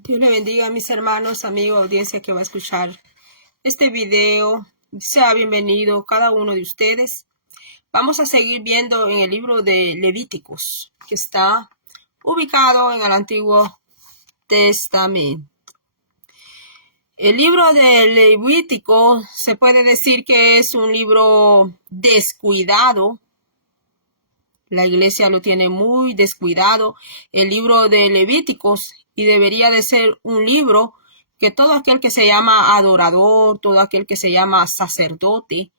Dios le bendiga a mis hermanos, amigos, audiencia que va a escuchar este video. Sea bienvenido cada uno de ustedes. Vamos a seguir viendo en el libro de Levíticos, que está ubicado en el Antiguo Testamento. El libro de Levítico se puede decir que es un libro descuidado. La iglesia lo tiene muy descuidado, el libro de Levíticos, y debería de ser un libro que todo aquel que se llama adorador, todo aquel que se llama sacerdote,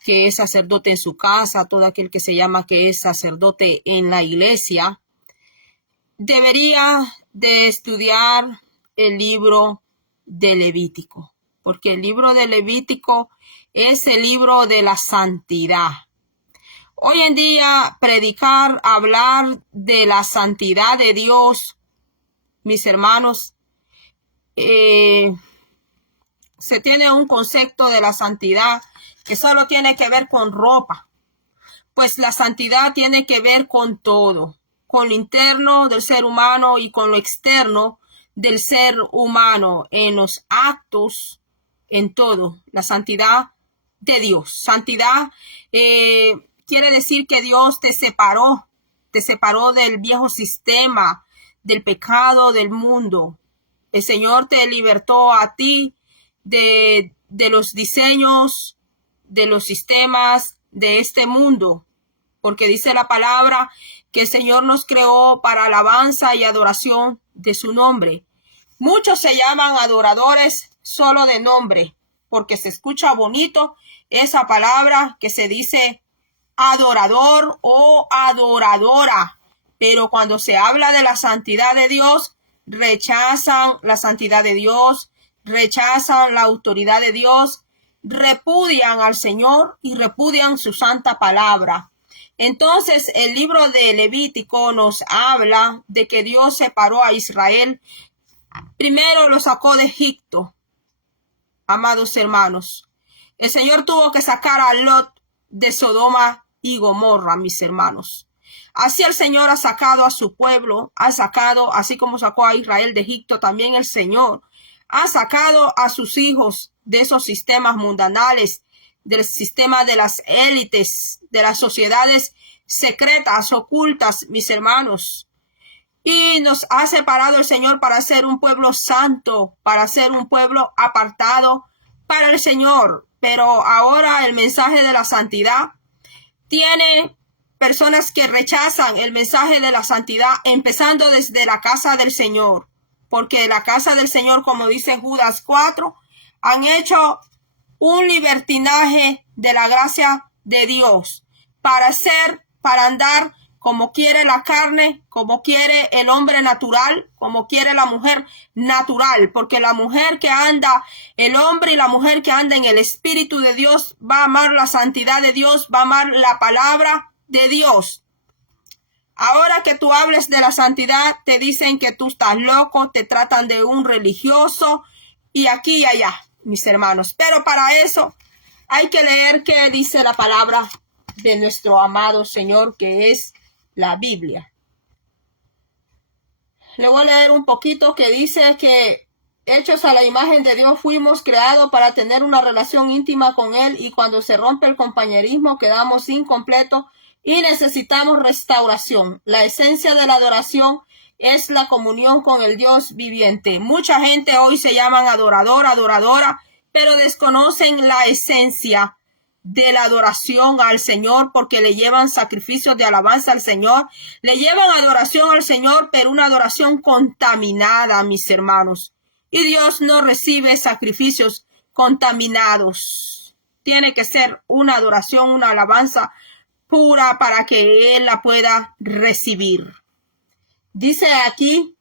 que es sacerdote en su casa, todo aquel que se llama que es sacerdote en la iglesia, debería de estudiar el libro de Levítico, porque el libro de Levítico es el libro de la santidad. Hoy en día, predicar, hablar de la santidad de Dios, mis hermanos, se tiene un concepto de la santidad que solo tiene que ver con ropa. Pues la santidad tiene que ver con todo, con lo interno del ser humano y con lo externo del ser humano, en los actos, en todo. La santidad de Dios. Santidad quiere decir que Dios te separó del viejo sistema, del pecado, del mundo. El Señor te libertó a ti de los diseños, de los sistemas de este mundo, porque dice la palabra que el Señor nos creó para alabanza y adoración de su nombre. Muchos se llaman adoradores solo de nombre, porque se escucha bonito esa palabra que se dice adorador o adoradora, pero cuando se habla de la santidad de Dios, rechazan la santidad de Dios, rechazan la autoridad de Dios, repudian al Señor y repudian su santa palabra. Entonces el libro de Levítico nos habla de que Dios separó a Israel. Primero lo sacó de Egipto, amados hermanos. El Señor tuvo que sacar a Lot de Sodoma y Gomorra, mis hermanos. Así el Señor ha sacado a su pueblo, así como sacó a Israel de Egipto, también el Señor ha sacado a sus hijos de esos sistemas mundanales, del sistema de las élites, de las sociedades secretas, ocultas, mis hermanos. Y nos ha separado el Señor para ser un pueblo santo, para ser un pueblo apartado para el Señor. Pero ahora el mensaje de la santidad tiene personas que rechazan el mensaje de la santidad, empezando desde la casa del Señor. Porque la casa del Señor, como dice Judas 4, han hecho un libertinaje de la gracia de Dios para andar como quiere la carne, como quiere el hombre natural, como quiere la mujer natural, porque la mujer que anda, el hombre y la mujer que anda en el Espíritu de Dios va a amar la santidad de Dios, va a amar la palabra de Dios. Ahora que tú hables de la santidad, te dicen que tú estás loco, te tratan de un religioso y aquí y allá, mis hermanos. Pero para eso hay que leer qué dice la palabra de nuestro amado Señor, que es la Biblia. Le voy a leer un poquito que dice que hechos a la imagen de Dios fuimos creados para tener una relación íntima con Él, y cuando se rompe el compañerismo quedamos incompletos y necesitamos restauración. La esencia de la adoración es la comunión con el Dios viviente. Mucha gente hoy se llaman adorador, adoradora, pero desconocen la esencia de la adoración al Señor, porque le llevan sacrificios de alabanza al Señor, le llevan adoración al Señor, pero una adoración contaminada, mis hermanos. Y Dios no recibe sacrificios contaminados. Tiene que ser una adoración, una alabanza pura para que Él la pueda recibir. Dice aquí: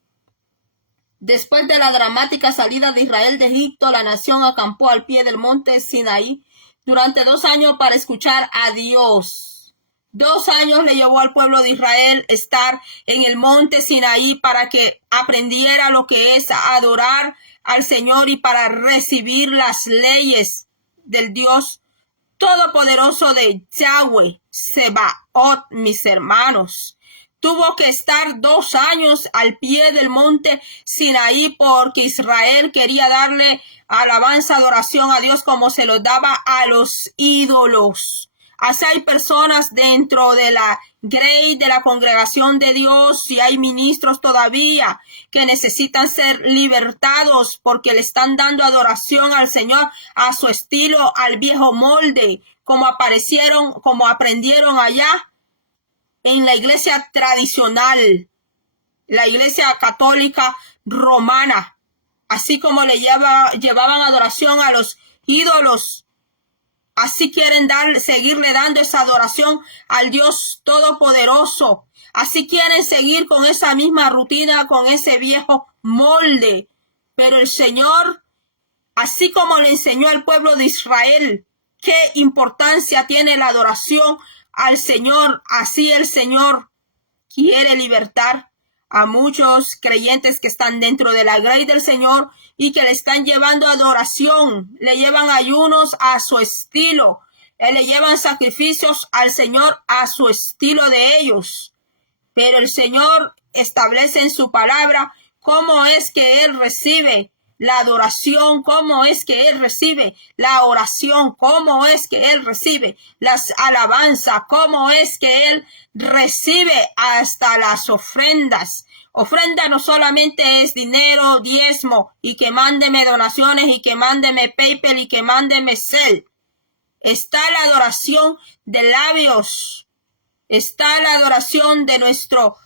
después de la dramática salida de Israel de Egipto, la nación acampó al pie del monte Sinaí durante 2 años para escuchar a Dios. 2 años le llevó al pueblo de Israel estar en el monte Sinaí para que aprendiera lo que es adorar al Señor y para recibir las leyes del Dios todopoderoso de Yahweh Sebaot, mis hermanos. Tuvo que estar 2 años al pie del monte Sinaí porque Israel quería darle alabanza, adoración a Dios como se lo daba a los ídolos. Así hay personas dentro de la grey de la congregación de Dios y hay ministros todavía que necesitan ser libertados porque le están dando adoración al Señor a su estilo, al viejo molde, como aprendieron allá en la iglesia tradicional, la iglesia católica romana, así como llevaban adoración a los ídolos. Así quieren seguirle dando esa adoración al Dios Todopoderoso. Así quieren seguir con esa misma rutina, con ese viejo molde. Pero el Señor, así como le enseñó al pueblo de Israel, qué importancia tiene la adoración al Señor, así el Señor quiere libertar a muchos creyentes que están dentro de la grey del Señor y que le están llevando adoración, le llevan ayunos a su estilo, le llevan sacrificios al Señor a su estilo de ellos. Pero el Señor establece en su palabra cómo es que Él recibe la adoración, cómo es que Él recibe la oración, cómo es que Él recibe las alabanzas, cómo es que Él recibe hasta las ofrendas. Ofrenda no solamente es dinero, diezmo, y que mándeme donaciones, y que mándeme PayPal, y que mándeme Zelle. Está la adoración de labios, está la adoración de nuestro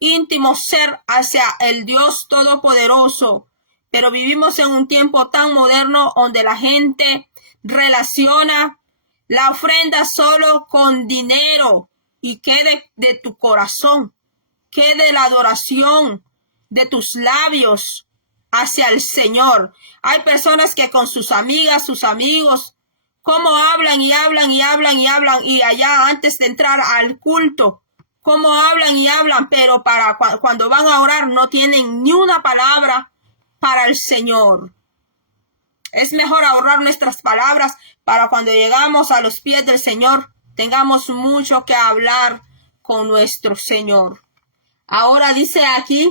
íntimo ser hacia el Dios Todopoderoso. Pero vivimos en un tiempo tan moderno donde la gente relaciona la ofrenda solo con dinero y quede de tu corazón, quede la adoración de tus labios hacia el Señor. Hay personas que con sus amigas, sus amigos, cómo hablan y hablan y hablan y hablan y allá antes de entrar al culto, cómo hablan y hablan, pero para cuando van a orar no tienen ni una palabra para el Señor. Es mejor ahorrar nuestras palabras para cuando llegamos a los pies del Señor tengamos mucho que hablar con nuestro Señor. Ahora dice aquí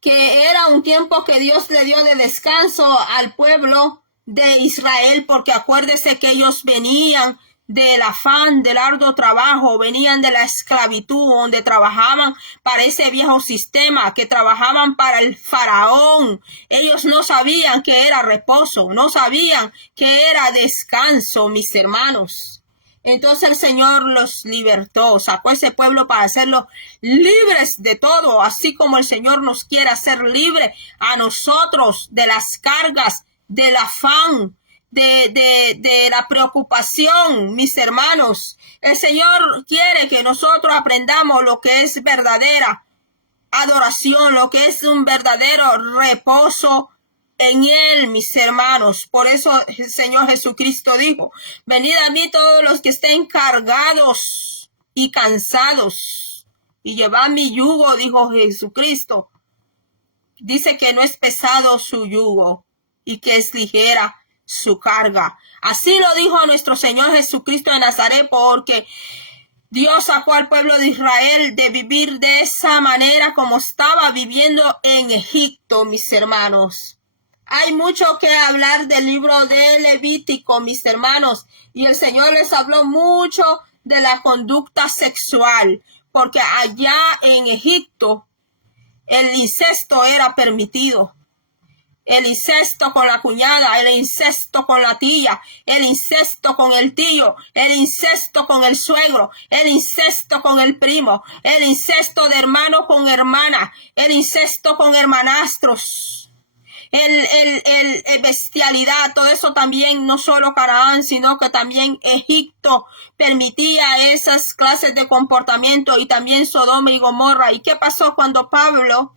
que era un tiempo que Dios le dio de descanso al pueblo de Israel, porque acuérdese que ellos venían del afán, del arduo trabajo, venían de la esclavitud, donde trabajaban para ese viejo sistema, que trabajaban para el faraón. Ellos no sabían que era reposo, no sabían que era descanso, mis hermanos. Entonces el Señor los libertó, sacó a ese pueblo para hacerlos libres de todo, así como el Señor nos quiere hacer libre a nosotros de las cargas, del afán, de la preocupación, mis hermanos. El Señor quiere que nosotros aprendamos lo que es verdadera adoración, lo que es un verdadero reposo en Él, mis hermanos. Por eso el Señor Jesucristo dijo: venid a mí todos los que estén cargados y cansados, y llevad mi yugo, dijo Jesucristo. Dice que no es pesado su yugo y que es ligera su carga. Así lo dijo nuestro Señor Jesucristo de Nazaret, porque Dios sacó al pueblo de Israel de vivir de esa manera como estaba viviendo en Egipto, mis hermanos. Hay mucho que hablar del libro de Levítico, mis hermanos, y el Señor les habló mucho de la conducta sexual, porque allá en Egipto el incesto era permitido. El incesto con la cuñada, el incesto con la tía, el incesto con el tío, el incesto con el suegro, el incesto con el primo, el incesto de hermano con hermana, el incesto con hermanastros, el bestialidad, todo eso también, no solo Canaán, sino que también Egipto permitía esas clases de comportamiento, y también Sodoma y Gomorra. ¿Y qué pasó cuando Pablo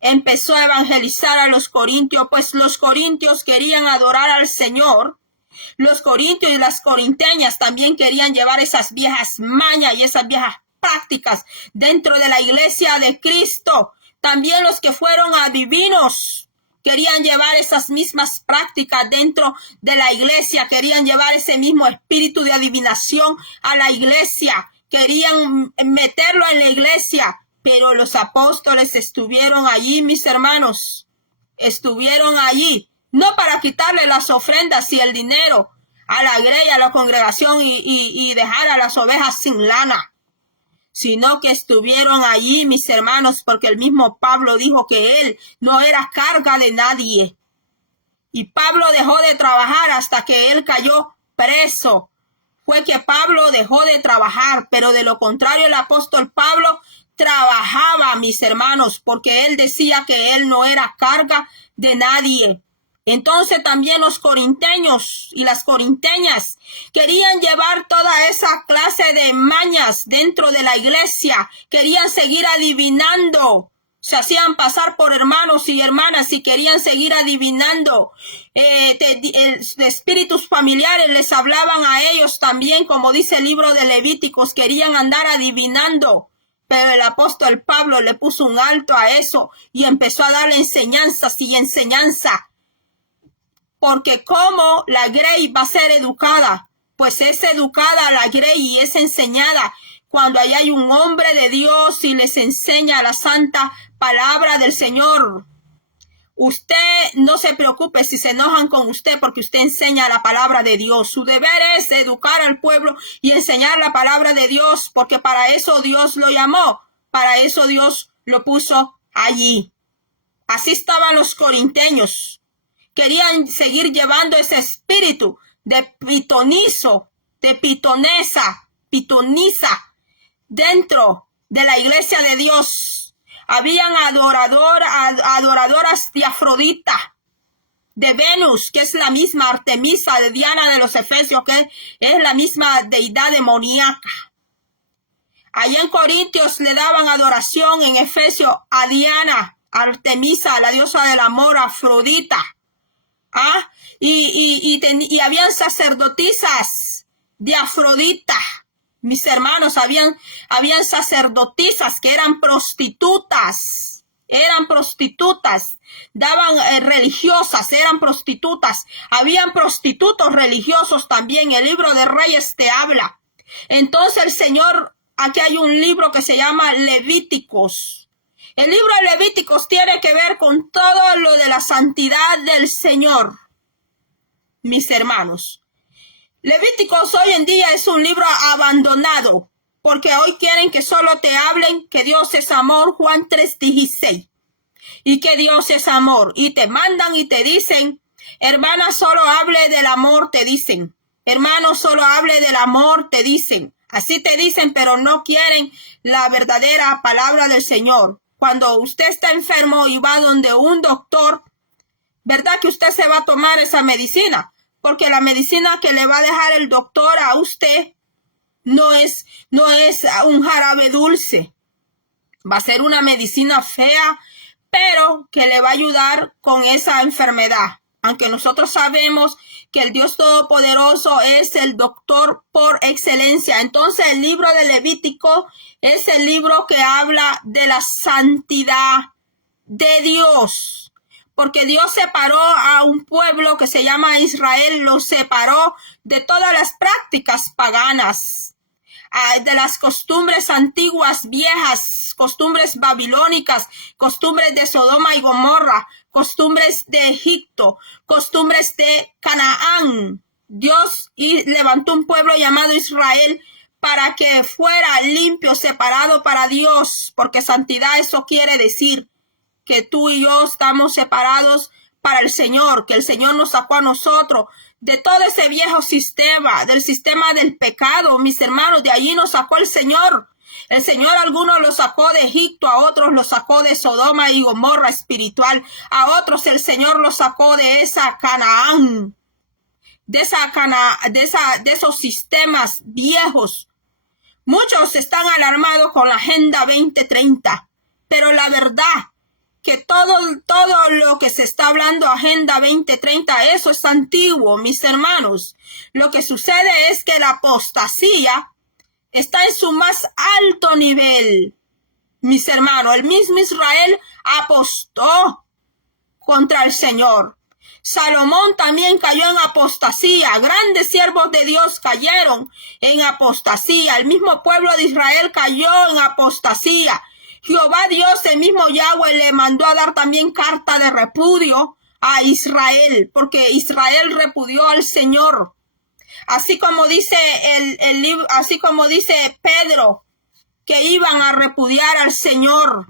empezó a evangelizar a los corintios? Pues los corintios querían adorar al Señor. Los corintios y las corinteñas también querían llevar esas viejas mañas y esas viejas prácticas dentro de la iglesia de Cristo. También los que fueron adivinos querían llevar esas mismas prácticas dentro de la iglesia, querían llevar ese mismo espíritu de adivinación a la iglesia, querían meterlo en la iglesia, pero los apóstoles estuvieron allí, mis hermanos, estuvieron allí, no para quitarle las ofrendas y el dinero a la grey, a la congregación y dejar a las ovejas sin lana, sino que estuvieron allí, mis hermanos, porque el mismo Pablo dijo que él no era carga de nadie. Y Pablo dejó de trabajar hasta que él cayó preso. Fue que Pablo dejó de trabajar, pero de lo contrario el apóstol Pablo trabajaba, mis hermanos, porque él decía que él no era carga de nadie. Entonces también los corinteños y las corinteñas querían llevar toda esa clase de mañas dentro de la iglesia, querían seguir adivinando, se hacían pasar por hermanos y hermanas y querían seguir adivinando. De espíritus familiares les hablaban a ellos también, como dice el libro de Levíticos, querían andar adivinando. Pero el apóstol Pablo le puso un alto a eso y empezó a darle enseñanzas y enseñanza. Porque como la grey va a ser educada, pues es educada la grey y es enseñada cuando allá hay un hombre de Dios y les enseña la santa palabra del Señor. Usted no se preocupe si se enojan con usted porque usted enseña la palabra de Dios. Su deber es educar al pueblo y enseñar la palabra de Dios, porque para eso Dios lo llamó, para eso Dios lo puso allí. Así estaban los corinteños. Querían seguir llevando ese espíritu de pitonizo, de pitonisa dentro de la iglesia de Dios. Habían adoradoras de Afrodita, de Venus, que es la misma Artemisa, de Diana de los Efesios, que es la misma deidad demoníaca. Allá en Corintios le daban adoración en Efesios a Diana, Artemisa, la diosa del amor, Afrodita. Y habían sacerdotisas de Afrodita, mis hermanos, habían sacerdotisas que eran prostitutas, daban religiosas, eran prostitutas, habían prostitutos religiosos también. El libro de Reyes te habla. Entonces el Señor, aquí hay un libro que se llama Levíticos. El libro de Levíticos tiene que ver con todo lo de la santidad del Señor, mis hermanos. Levíticos hoy en día es un libro abandonado, porque hoy quieren que solo te hablen que Dios es amor, Juan 3:16, y que Dios es amor, y te mandan y te dicen, hermana, solo hable del amor, te dicen, hermano, solo hable del amor, te dicen, así te dicen, pero no quieren la verdadera palabra del Señor. Cuando usted está enfermo y va donde un doctor, ¿verdad que usted se va a tomar esa medicina? Porque la medicina que le va a dejar el doctor a usted no es un jarabe dulce. Va a ser una medicina fea, pero que le va a ayudar con esa enfermedad. Aunque nosotros sabemos que el Dios Todopoderoso es el doctor por excelencia. Entonces el libro de Levítico es el libro que habla de la santidad de Dios. Porque Dios separó a un pueblo que se llama Israel, lo separó de todas las prácticas paganas, de las costumbres antiguas, viejas, costumbres babilónicas, costumbres de Sodoma y Gomorra, costumbres de Egipto, costumbres de Canaán. Dios levantó un pueblo llamado Israel para que fuera limpio, separado para Dios, porque santidad eso quiere decir que tú y yo estamos separados para el Señor, que el Señor nos sacó a nosotros de todo ese viejo sistema, del sistema del pecado, mis hermanos, de allí nos sacó el Señor. El Señor a algunos los sacó de Egipto, a otros los sacó de Sodoma y Gomorra espiritual, a otros el Señor los sacó de esa Canaán, de esos sistemas viejos. Muchos están alarmados con la Agenda 2030, pero la verdad que todo lo que se está hablando Agenda 2030, eso es antiguo, mis hermanos. Lo que sucede es que la apostasía está en su más alto nivel, mis hermanos. El mismo Israel apostó contra el Señor. Salomón también cayó en apostasía. Grandes siervos de Dios cayeron en apostasía. El mismo pueblo de Israel cayó en apostasía. Jehová Dios, el mismo Yahweh, le mandó a dar también carta de repudio a Israel, porque Israel repudió al Señor. Así como dice el libro, así como dice Pedro, que iban a repudiar al Señor.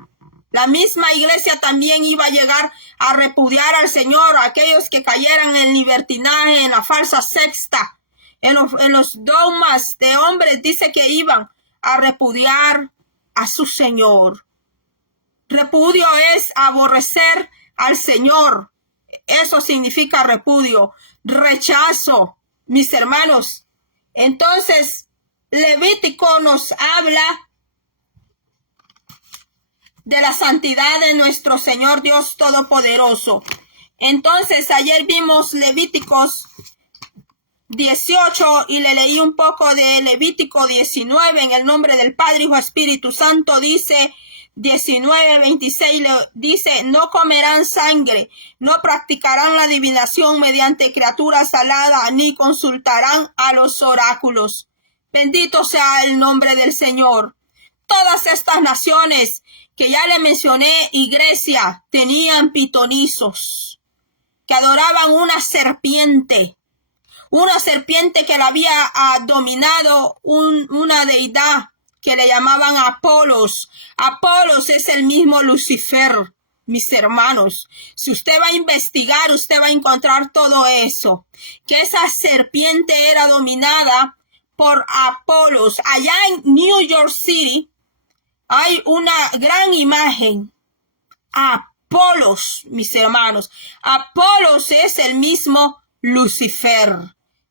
La misma iglesia también iba a llegar a repudiar al Señor, a aquellos que cayeran en el libertinaje, en la falsa sexta, en los dogmas de hombres, dice que iban a repudiar a su Señor. Repudio es aborrecer al Señor. Eso significa repudio, rechazo, mis hermanos. Entonces, Levítico nos habla de la santidad de nuestro Señor Dios Todopoderoso. Entonces, ayer vimos Levíticos 18 y le leí un poco de Levítico 19 en el nombre del Padre, Hijo, Espíritu Santo. Dice 19:26, dice: no comerán sangre, no practicarán la adivinación mediante criaturas aladas, ni consultarán a los oráculos. Bendito sea el nombre del Señor. Todas estas naciones que ya le mencioné y Grecia tenían pitonizos que adoraban una serpiente que la había dominado una deidad que le llamaban Apolos. Apolos es el mismo Lucifer, mis hermanos. Si usted va a investigar, usted va a encontrar todo eso, que esa serpiente era dominada por Apolos. Allá en New York City hay una gran imagen. Apolos, mis hermanos. Apolos es el mismo Lucifer,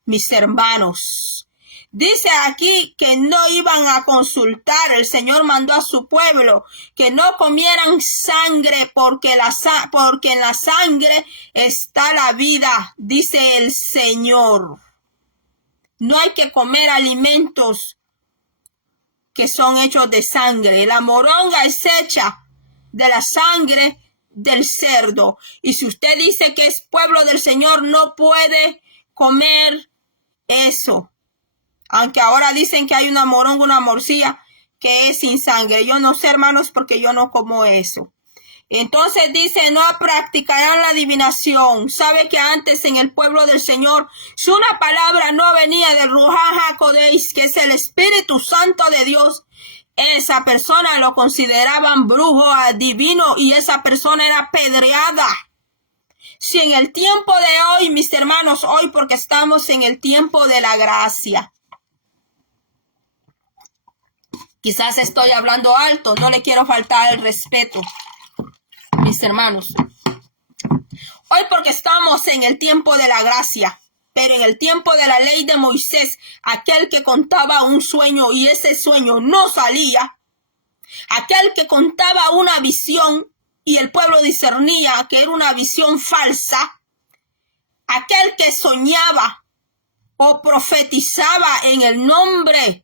mis hermanos. Dice aquí que no iban a consultar. El Señor mandó a su pueblo que no comieran sangre porque en la sangre está la vida, dice el Señor. No hay que comer alimentos que son hechos de sangre. La moronga es hecha de la sangre del cerdo. Y si usted dice que es pueblo del Señor, no puede comer eso. Aunque ahora dicen que hay una moronga, una morcilla que es sin sangre. Yo no sé, hermanos, porque yo no como eso. Entonces dice, no practicarán la adivinación. Sabe que antes en el pueblo del Señor, si una palabra no venía del Ruach HaKodesh, que es el Espíritu Santo de Dios, esa persona lo consideraban brujo, adivino, y esa persona era apedreada. Si en el tiempo de hoy, mis hermanos, hoy porque estamos en el tiempo de la gracia. Quizás estoy hablando alto, no le quiero faltar el respeto, mis hermanos. Hoy porque estamos en el tiempo de la gracia, pero en el tiempo de la ley de Moisés, aquel que contaba un sueño y ese sueño no salía, aquel que contaba una visión y el pueblo discernía que era una visión falsa, aquel que soñaba o profetizaba en el nombre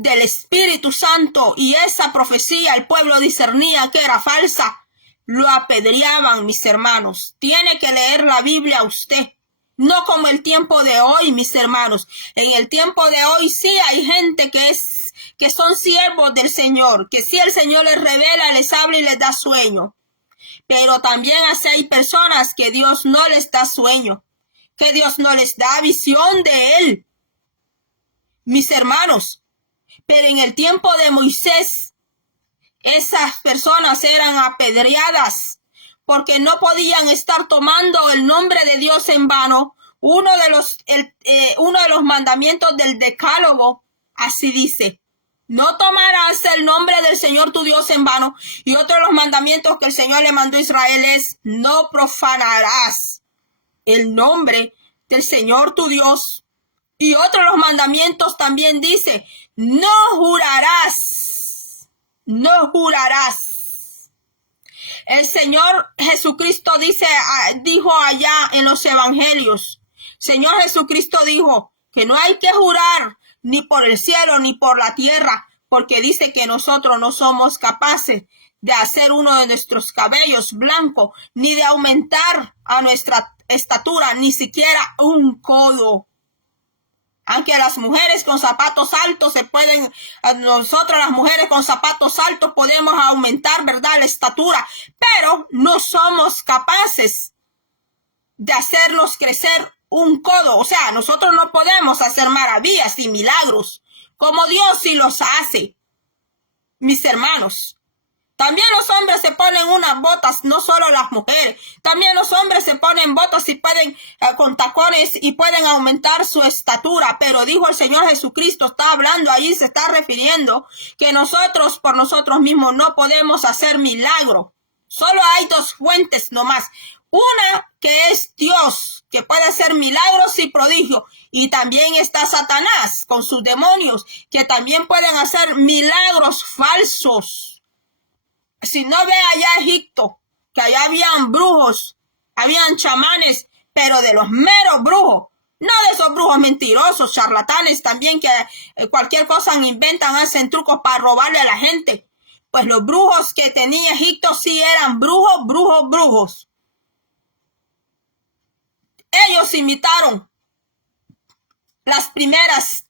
del Espíritu Santo y esa profecía el pueblo discernía que era falsa, lo apedreaban, mis hermanos. Tiene que leer la Biblia usted, no como el tiempo de hoy, mis hermanos. En el tiempo de hoy sí hay gente que son siervos del Señor, que sí el Señor les revela, les habla y les da sueño. Pero también así hay personas que Dios no les da sueño, que Dios no les da visión de Él, mis hermanos. Pero en el tiempo de Moisés, esas personas eran apedreadas porque no podían estar tomando el nombre de Dios en vano. Uno de los mandamientos del Decálogo, así dice: no tomarás el nombre del Señor tu Dios en vano. Y otro de los mandamientos que el Señor le mandó a Israel es: no profanarás el nombre del Señor tu Dios. Y otro de los mandamientos también dice: no jurarás, no jurarás. El Señor Jesucristo dijo allá en los evangelios, Señor Jesucristo dijo que no hay que jurar ni por el cielo ni por la tierra, porque dice que nosotros no somos capaces de hacer uno de nuestros cabellos blanco, ni de aumentar a nuestra estatura, ni siquiera un codo. Aunque las mujeres con zapatos altos nosotras las mujeres con zapatos altos podemos aumentar, ¿verdad?, la estatura, pero no somos capaces de hacerlos crecer un codo. O sea, nosotros no podemos hacer maravillas y milagros como Dios sí los hace, mis hermanos. También los hombres se ponen unas botas, no solo las mujeres. También los hombres se ponen botas y pueden, con tacones, y pueden aumentar su estatura. Pero dijo el Señor Jesucristo, está hablando ahí, se está refiriendo que nosotros por nosotros mismos no podemos hacer milagro. Solo hay dos fuentes nomás. Una que es Dios, que puede hacer milagros y prodigios. Y también está Satanás con sus demonios, que también pueden hacer milagros falsos. Si no ve allá Egipto, que allá habían brujos, habían chamanes, pero de los meros brujos, no de esos brujos mentirosos, charlatanes también, que cualquier cosa inventan, hacen trucos para robarle a la gente. Pues los brujos que tenía Egipto sí eran brujos. Ellos imitaron las primeras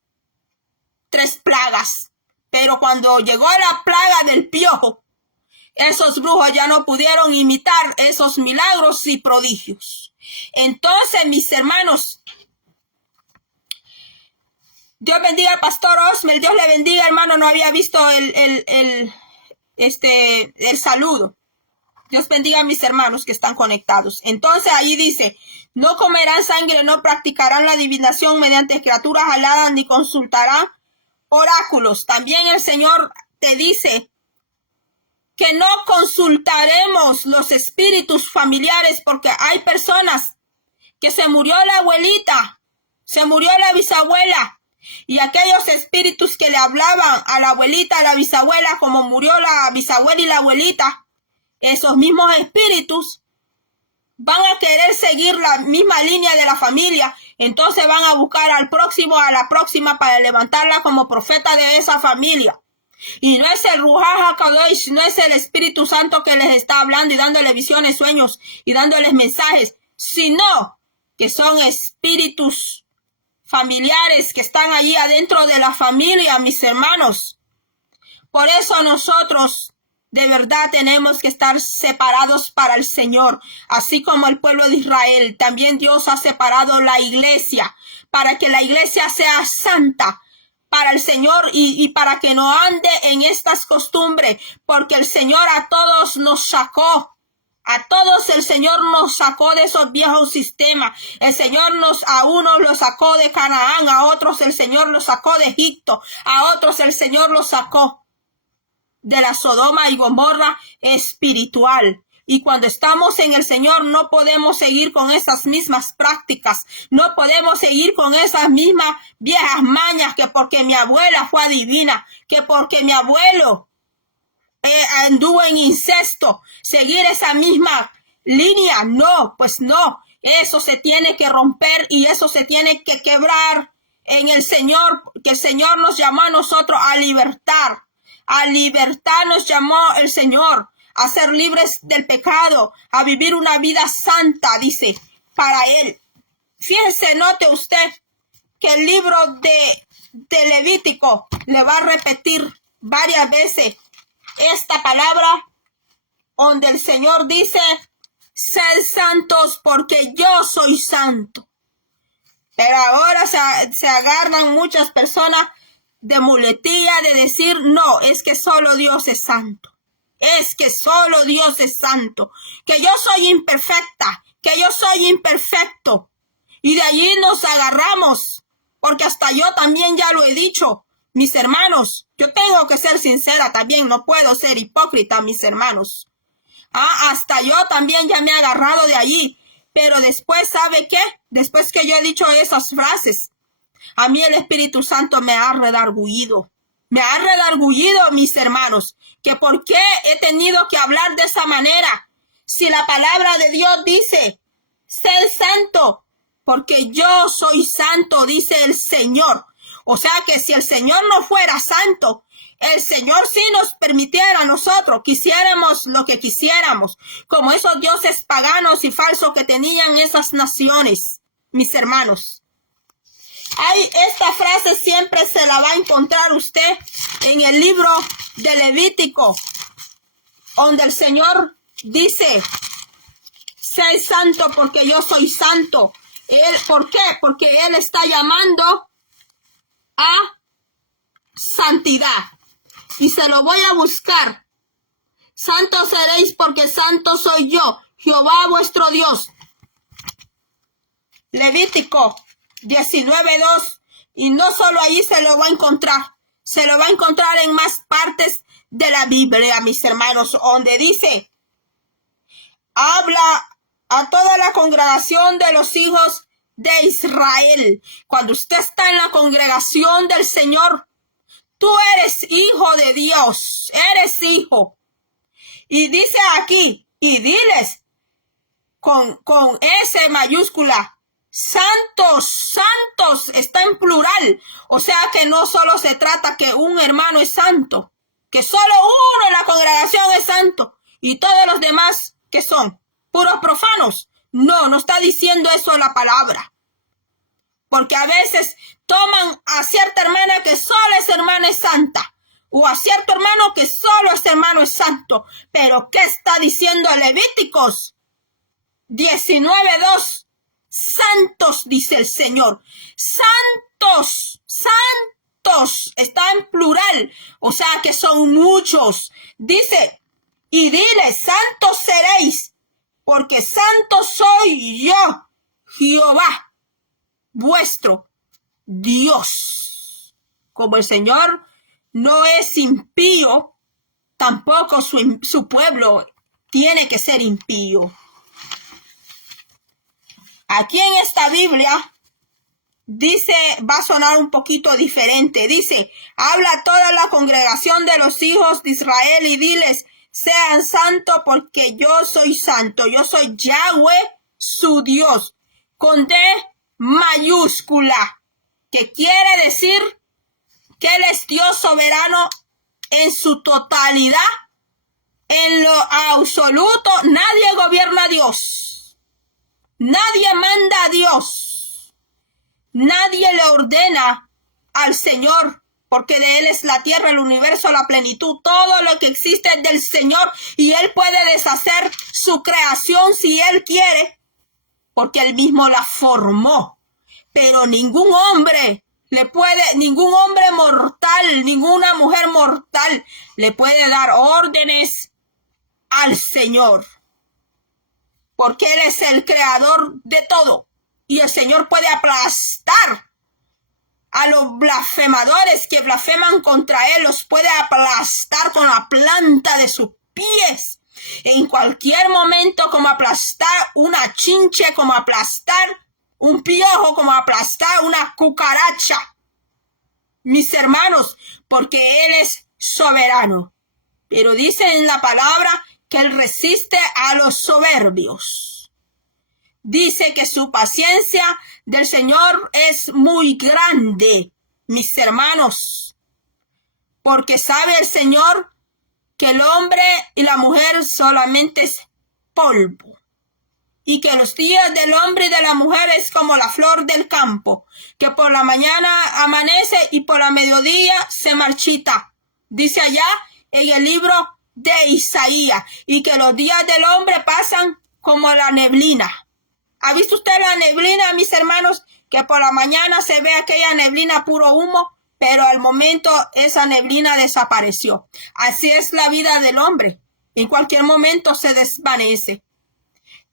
3 plagas, pero cuando llegó la plaga del piojo, esos brujos ya no pudieron imitar esos milagros y prodigios. Entonces, mis hermanos, Dios bendiga al pastor Osmel, Dios le bendiga, hermano, no había visto el saludo. Dios bendiga a mis hermanos que están conectados. Entonces, ahí dice, no comerán sangre, no practicarán la adivinación mediante criaturas aladas, ni consultarán oráculos. También el Señor te dice que no consultaremos los espíritus familiares, porque hay personas que se murió la abuelita, se murió la bisabuela, y aquellos espíritus que le hablaban a la abuelita, a la bisabuela, como murió la bisabuela y la abuelita, esos mismos espíritus van a querer seguir la misma línea de la familia. Entonces van a buscar al próximo, a la próxima, para levantarla como profeta de esa familia. Y no es el Ruach HaKodesh, no es el Espíritu Santo que les está hablando y dándole visiones, sueños y dándoles mensajes, sino que son espíritus familiares que están allí adentro de la familia, mis hermanos. Por eso nosotros de verdad tenemos que estar separados para el Señor, así como el pueblo de Israel. También Dios ha separado la iglesia para que la iglesia sea santa para el Señor y para que no ande en estas costumbres, porque el Señor a todos nos sacó. A todos el Señor nos sacó de esos viejos sistemas. El Señor a unos los sacó de Canaán, a otros el Señor los sacó de Egipto, a otros el Señor los sacó de la Sodoma y Gomorra espiritual. Y cuando estamos en el Señor no podemos seguir con esas mismas prácticas, no podemos seguir con esas mismas viejas mañas, que porque mi abuela fue adivina, que porque mi abuelo anduvo en incesto, seguir esa misma línea. No, pues no, eso se tiene que romper y eso se tiene que quebrar en el Señor, que el Señor nos llamó a nosotros a libertad. A libertad nos llamó el Señor, a ser libres del pecado, a vivir una vida santa, dice, para Él. Fíjense, note usted que el libro de Levítico le va a repetir varias veces esta palabra, donde el Señor dice, sed santos porque yo soy santo. Pero ahora se agarran muchas personas de muletilla de decir, no, es que solo Dios es santo. Es que solo Dios es santo, que yo soy imperfecta, que yo soy imperfecto. Y de allí nos agarramos, porque hasta yo también ya lo he dicho, mis hermanos, yo tengo que ser sincera también, no puedo ser hipócrita, mis hermanos. Hasta yo también ya me he agarrado de allí, pero después, ¿sabe qué? Después que yo he dicho esas frases, a mí el Espíritu Santo me ha redargüido. Me ha redargüido, mis hermanos, que por qué he tenido que hablar de esa manera. Si la palabra de Dios dice, sed santo, porque yo soy santo, dice el Señor. O sea que si el Señor no fuera santo, el Señor sí nos permitiera a nosotros, quisiéramos lo que quisiéramos, como esos dioses paganos y falsos que tenían esas naciones, mis hermanos. Esta frase siempre se la va a encontrar usted en el libro de Levítico, donde el Señor dice, sé santo porque yo soy santo. ¿Por qué? Porque Él está llamando a santidad. Y se lo voy a buscar. Santos seréis porque santo soy yo, Jehová vuestro Dios. Levítico 19:2. Y no solo allí se lo va a encontrar. Se lo va a encontrar en más partes de la Biblia, mis hermanos, donde dice, habla a toda la congregación de los hijos de Israel. Cuando usted está en la congregación del Señor, tú eres hijo de Dios, eres hijo. Y dice aquí, y diles con S mayúscula, santos, santos, está en plural. O sea que no solo se trata que un hermano es santo, que solo uno en la congregación es santo y todos los demás que son puros profanos. No, no está diciendo eso la palabra. Porque a veces toman a cierta hermana que solo esa hermana es santa, o a cierto hermano que solo ese hermano es santo. Pero ¿qué está diciendo Levíticos 19:2? Santos, dice el Señor. Santos, santos, está en plural, o sea que son muchos. Dice, y dile, santos seréis, porque santo soy yo, Jehová, vuestro Dios. Como el Señor no es impío, tampoco su pueblo tiene que ser impío. Aquí en esta Biblia dice, va a sonar un poquito diferente. Dice, habla a toda la congregación de los hijos de Israel y diles, sean santos porque yo soy santo. Yo soy Yahweh, su Dios, con D mayúscula, que quiere decir que Él es Dios soberano en su totalidad. En lo absoluto, nadie gobierna a Dios. Nadie manda a Dios. Nadie le ordena al Señor, porque de Él es la tierra, el universo, la plenitud. Todo lo que existe es del Señor y Él puede deshacer su creación si Él quiere, porque Él mismo la formó. Pero ningún hombre ningún hombre mortal, ninguna mujer mortal le puede dar órdenes al Señor. Porque Él es el creador de todo. Y el Señor puede aplastar a los blasfemadores que blasfeman contra Él. Los puede aplastar con la planta de sus pies. En cualquier momento, como aplastar una chinche, como aplastar un piojo, como aplastar una cucaracha. Mis hermanos, porque Él es soberano. Pero dice en la palabra que Él resiste a los soberbios. Dice que su paciencia del Señor es muy grande, mis hermanos, porque sabe el Señor que el hombre y la mujer solamente es polvo, y que los días del hombre y de la mujer es como la flor del campo, que por la mañana amanece y por la mediodía se marchita. Dice allá en el libro de Isaías, y que los días del hombre pasan como la neblina. ¿Ha visto usted la neblina, mis hermanos? Que por la mañana se ve aquella neblina puro humo, pero al momento esa neblina desapareció. Así es la vida del hombre. En cualquier momento se desvanece.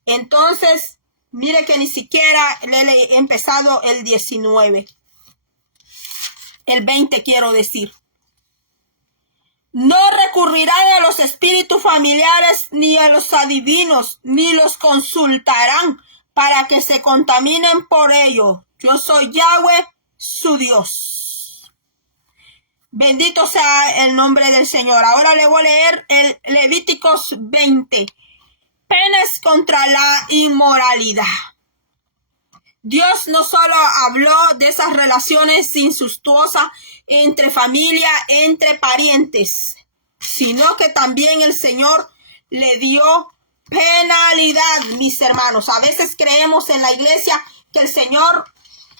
Entonces, mire que ni siquiera le he empezado el 19. El 20 quiero decir. No recurrirán a los espíritus familiares ni a los adivinos, ni los consultarán para que se contaminen por ello. Yo soy Yahweh, su Dios. Bendito sea el nombre del Señor. Ahora le voy a leer el Levíticos 20. Penas contra la inmoralidad. Dios no solo habló de esas relaciones incestuosas entre familia, entre parientes, sino que también el Señor le dio penalidad, mis hermanos. A veces creemos en la iglesia que el Señor,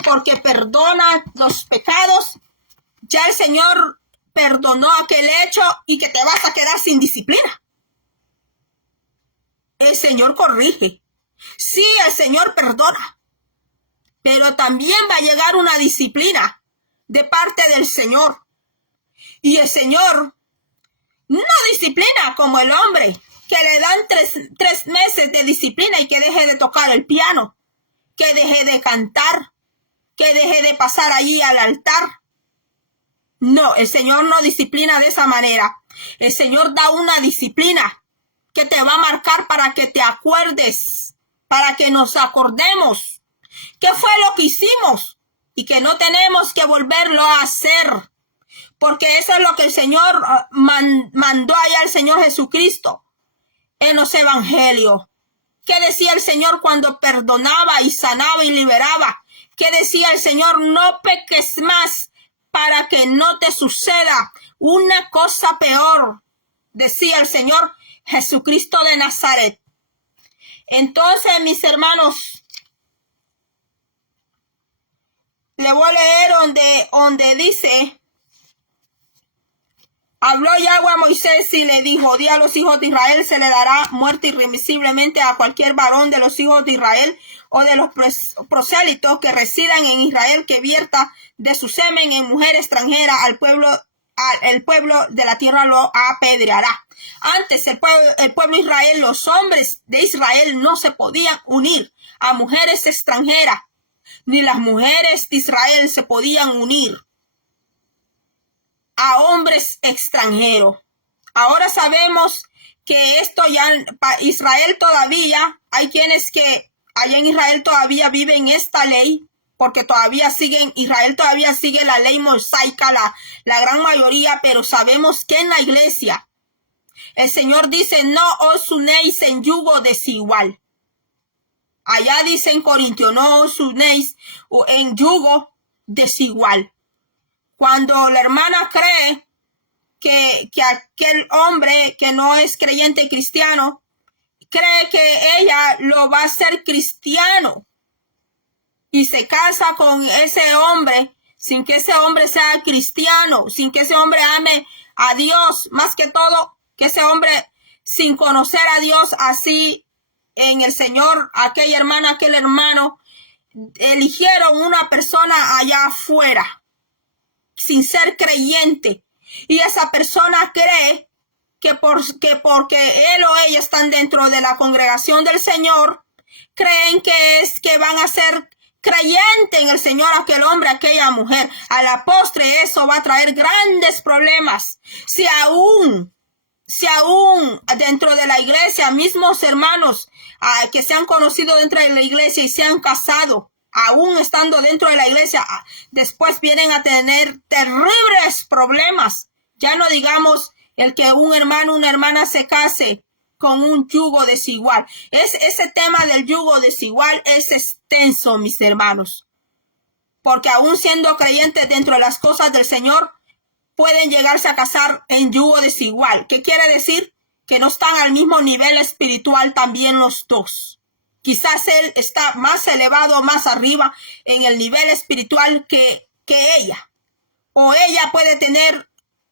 porque perdona los pecados, ya el Señor perdonó aquel hecho y que te vas a quedar sin disciplina. El Señor corrige. Sí, el Señor perdona. Pero también va a llegar una disciplina de parte del Señor. Y el Señor no disciplina como el hombre, que le dan tres meses de disciplina y que deje de tocar el piano, que deje de cantar, que deje de pasar allí al altar. No, el Señor no disciplina de esa manera. El Señor da una disciplina que te va a marcar para que te acuerdes, para que nos acordemos qué fue lo que hicimos y que no tenemos que volverlo a hacer. Porque eso es lo que el Señor mandó allá al Señor Jesucristo en los evangelios. ¿Qué decía el Señor cuando perdonaba y sanaba y liberaba? ¿Qué decía el Señor? No peques más para que no te suceda una cosa peor, decía el Señor Jesucristo de Nazaret. Entonces, mis hermanos, le voy a leer donde dice: habló Yahweh a Moisés y le dijo: di a los hijos de Israel, se le dará muerte irremisiblemente a cualquier varón de los hijos de Israel o de los prosélitos que residan en Israel, que vierta de su semen en mujer extranjera, el pueblo de la tierra lo apedreará. Antes el pueblo de Israel, los hombres de Israel no se podían unir a mujeres extranjeras, ni las mujeres de Israel se podían unir a hombres extranjeros. Ahora sabemos que esto ya, Israel todavía, hay quienes que allá en Israel todavía viven esta ley, porque todavía Israel todavía sigue la ley mosaica, la gran mayoría, pero sabemos que en la iglesia el Señor dice: no os unéis en yugo desigual. Allá dice en Corintios: no os unéis en yugo desigual. Cuando la hermana cree que aquel hombre que no es creyente cristiano, cree que ella lo va a hacer cristiano y se casa con ese hombre sin que ese hombre sea cristiano, sin que ese hombre ame a Dios, más que todo que ese hombre sin conocer a Dios así en el Señor, aquella hermana, aquel hermano, eligieron una persona allá afuera sin ser creyente, y esa persona cree que porque él o ella están dentro de la congregación del Señor, creen que van a ser creyente en el Señor aquel hombre, aquella mujer. A la postre eso va a traer grandes problemas. Si aún dentro de la iglesia, mismos hermanos que se han conocido dentro de la iglesia y se han casado, aún estando dentro de la iglesia, después vienen a tener terribles problemas. Ya no digamos el que un hermano, una hermana se case con un yugo desigual. Ese tema del yugo desigual es extenso, mis hermanos, porque aún siendo creyentes dentro de las cosas del Señor, pueden llegarse a casar en yugo desigual. ¿Qué quiere decir? Que no están al mismo nivel espiritual también los dos. Quizás él está más elevado, más arriba en el nivel espiritual que ella. O ella puede tener,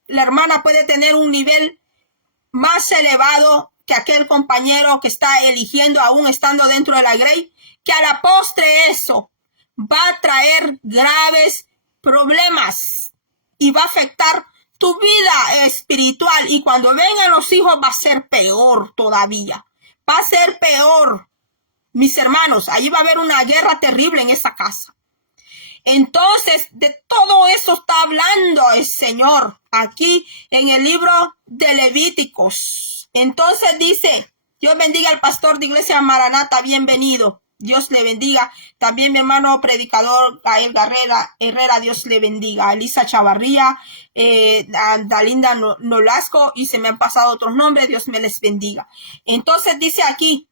la hermana puede tener un nivel más elevado que aquel compañero que está eligiendo aún estando dentro de la grey, que a la postre eso va a traer graves problemas y va a afectar tu vida espiritual. Y cuando vengan los hijos va a ser peor todavía. Va a ser peor. Mis hermanos, allí va a haber una guerra terrible en esa casa. Entonces, de todo eso está hablando el Señor aquí en el libro de Levíticos. Entonces dice: Dios bendiga al pastor de Iglesia Maranata, bienvenido. Dios le bendiga. También mi hermano predicador Gael Herrera, Dios le bendiga. A Elisa Chavarría, a Dalinda Nolasco, y se me han pasado otros nombres, Dios me les bendiga. Entonces dice aquí: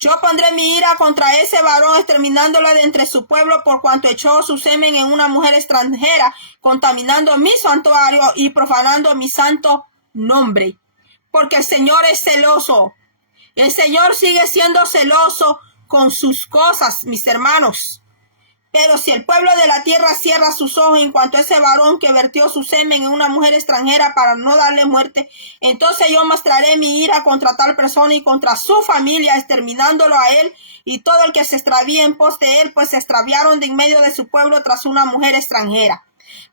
Yo pondré mi ira contra ese varón, exterminándolo de entre su pueblo, por cuanto echó su semen en una mujer extranjera, contaminando mi santuario y profanando mi santo nombre. Porque el Señor es celoso. El Señor sigue siendo celoso con sus cosas, mis hermanos. Pero si el pueblo de la tierra cierra sus ojos en cuanto a ese varón que vertió su semen en una mujer extranjera para no darle muerte, entonces yo mostraré mi ira contra tal persona y contra su familia, exterminándolo a él y todo el que se extravíe en pos de él, pues se extraviaron de en medio de su pueblo tras una mujer extranjera.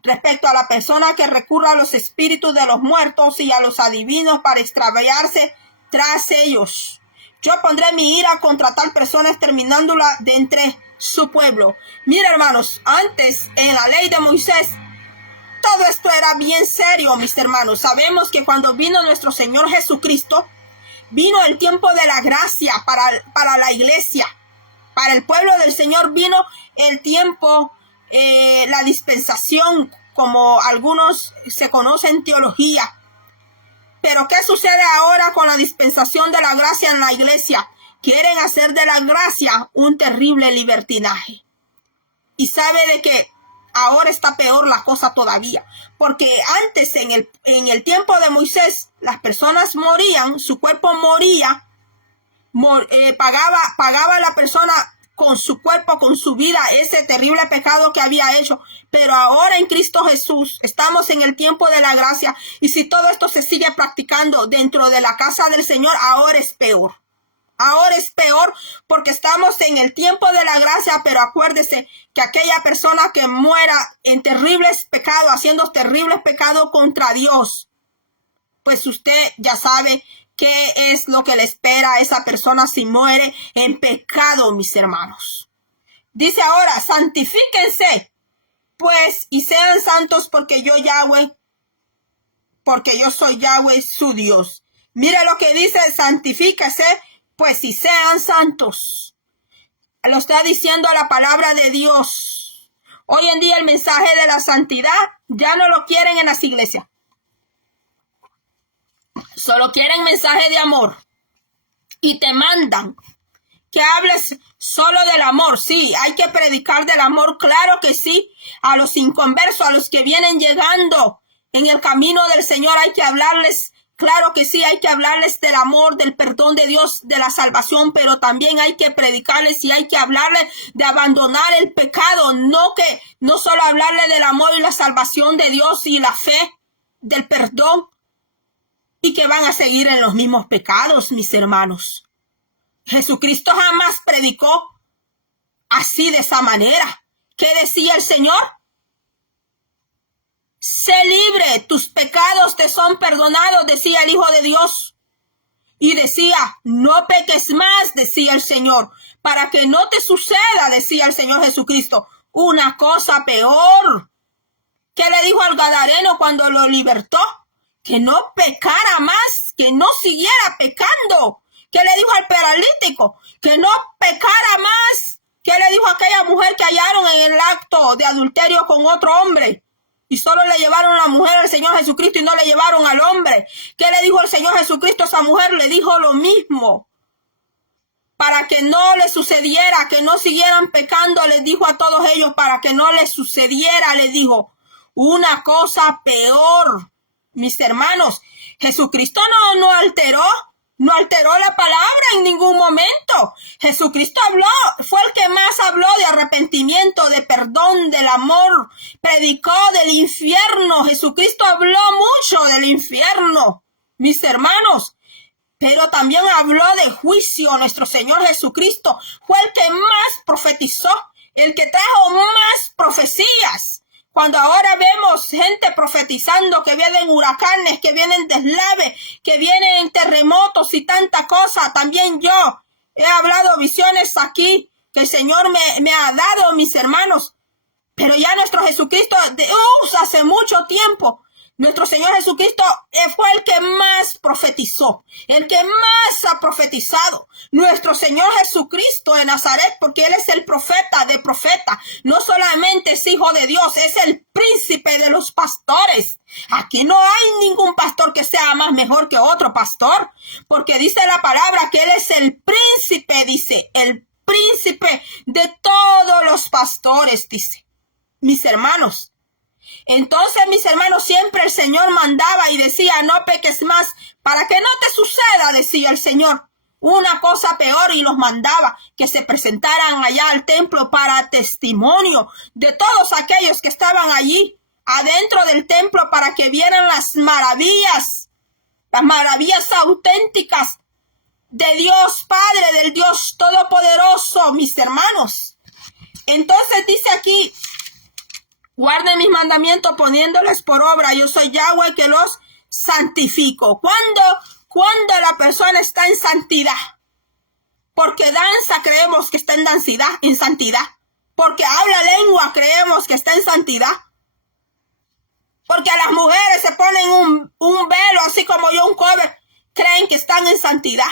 Respecto a la persona que recurra a los espíritus de los muertos y a los adivinos para extraviarse tras ellos, yo pondré mi ira contra tal persona, exterminándola de entre su pueblo. Mira, hermanos, antes en la ley de Moisés todo esto era bien serio, mis hermanos. Sabemos que cuando vino nuestro Señor Jesucristo, vino el tiempo de la gracia para la iglesia, para el pueblo del Señor vino el tiempo, la dispensación, como algunos se conoce en teología. Pero ¿qué sucede ahora con la dispensación de la gracia en la iglesia? Quieren hacer de la gracia un terrible libertinaje. Y sabe de que ahora está peor la cosa todavía. Porque antes, en el tiempo de Moisés, las personas morían, su cuerpo moría, pagaba la persona con su cuerpo, con su vida, ese terrible pecado que había hecho. Pero ahora en Cristo Jesús estamos en el tiempo de la gracia. Y si todo esto se sigue practicando dentro de la casa del Señor, ahora es peor. Ahora es peor porque estamos en el tiempo de la gracia, pero acuérdese que aquella persona que muera en terribles pecados, haciendo terribles pecados contra Dios, pues usted ya sabe qué es lo que le espera a esa persona si muere en pecado, mis hermanos. Dice ahora, santifíquense, pues, y sean santos porque yo soy Yahweh, su Dios. Mira lo que dice, santifíquense, pues si sean santos. Lo está diciendo la palabra de Dios. Hoy en día el mensaje de la santidad ya no lo quieren en las iglesias. Solo quieren mensaje de amor. Y te mandan que hables solo del amor. Sí, hay que predicar del amor, claro que sí. A los inconversos, a los que vienen llegando en el camino del Señor, hay que hablarles. Claro que sí, hay que hablarles del amor, del perdón de Dios, de la salvación, pero también hay que predicarles y hay que hablarles de abandonar el pecado, no solo hablarles del amor y la salvación de Dios y la fe, del perdón, y que van a seguir en los mismos pecados, mis hermanos. Jesucristo jamás predicó así, de esa manera. ¿Qué decía el Señor? Sé libre, tus pecados te son perdonados, decía el Hijo de Dios. Y decía, no peques más, decía el Señor, para que no te suceda, decía el Señor Jesucristo, una cosa peor. ¿Qué le dijo al gadareno cuando lo libertó? Que no pecara más, que no siguiera pecando. ¿Qué le dijo al paralítico? Que no pecara más. ¿Qué le dijo a aquella mujer que hallaron en el acto de adulterio con otro hombre? Y solo le llevaron la mujer al Señor Jesucristo y no le llevaron al hombre. ¿Qué le dijo el Señor Jesucristo a esa mujer? Le dijo lo mismo. Para que no le sucediera, que no siguieran pecando, les dijo a todos ellos, para que no les sucediera, les dijo, una cosa peor. Mis hermanos, Jesucristo no alteró la palabra en ningún momento. Jesucristo habló, fue el que más habló de arrepentimiento, de perdón, del amor, predicó del infierno. Jesucristo habló mucho del infierno, mis hermanos, pero también habló de juicio. Nuestro Señor Jesucristo fue el que más profetizó, el que trajo más profecías. Cuando ahora vemos gente profetizando que vienen huracanes, que vienen deslaves, que vienen terremotos y tanta cosa, también yo he hablado visiones aquí que el Señor me ha dado, mis hermanos. Pero ya nuestro Jesucristo hace mucho tiempo Nuestro Señor Jesucristo fue el que más profetizó, el que más ha profetizado. Nuestro Señor Jesucristo de Nazaret, porque Él es el profeta de profeta. No solamente es hijo de Dios, es el príncipe de los pastores. Aquí no hay ningún pastor que sea más mejor que otro pastor, porque dice la palabra que Él es el príncipe, dice, el príncipe de todos los pastores, dice. Mis hermanos. Entonces, mis hermanos, siempre el Señor mandaba y decía, no peques más, para que no te suceda, decía el Señor, una cosa peor, y los mandaba que se presentaran allá al templo para testimonio de todos aquellos que estaban allí adentro del templo, para que vieran las maravillas auténticas de Dios Padre, del Dios Todopoderoso, mis hermanos. Entonces dice aquí, guarden mis mandamientos poniéndoles por obra. Yo soy Yahweh que los santifico. Cuando la persona está en santidad. Porque danza creemos que está en santidad. Porque habla lengua creemos que está en santidad. Porque a las mujeres se ponen un velo así como yo, un cover, creen que están en santidad.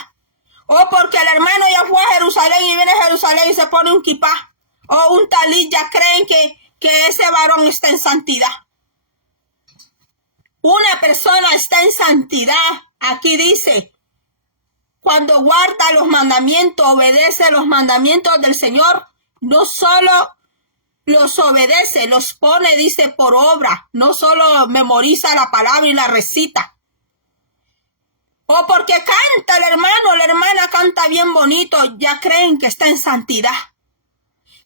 O porque el hermano ya fue a Jerusalén y viene a Jerusalén y se pone un kipá o un talit, ya creen que ese varón está en santidad. Una persona está en santidad. Aquí dice, cuando guarda los mandamientos, obedece los mandamientos del Señor, no solo los obedece, los pone, dice, por obra, no solo memoriza la palabra y la recita. O porque canta el hermano, la hermana canta bien bonito, ya creen que está en santidad.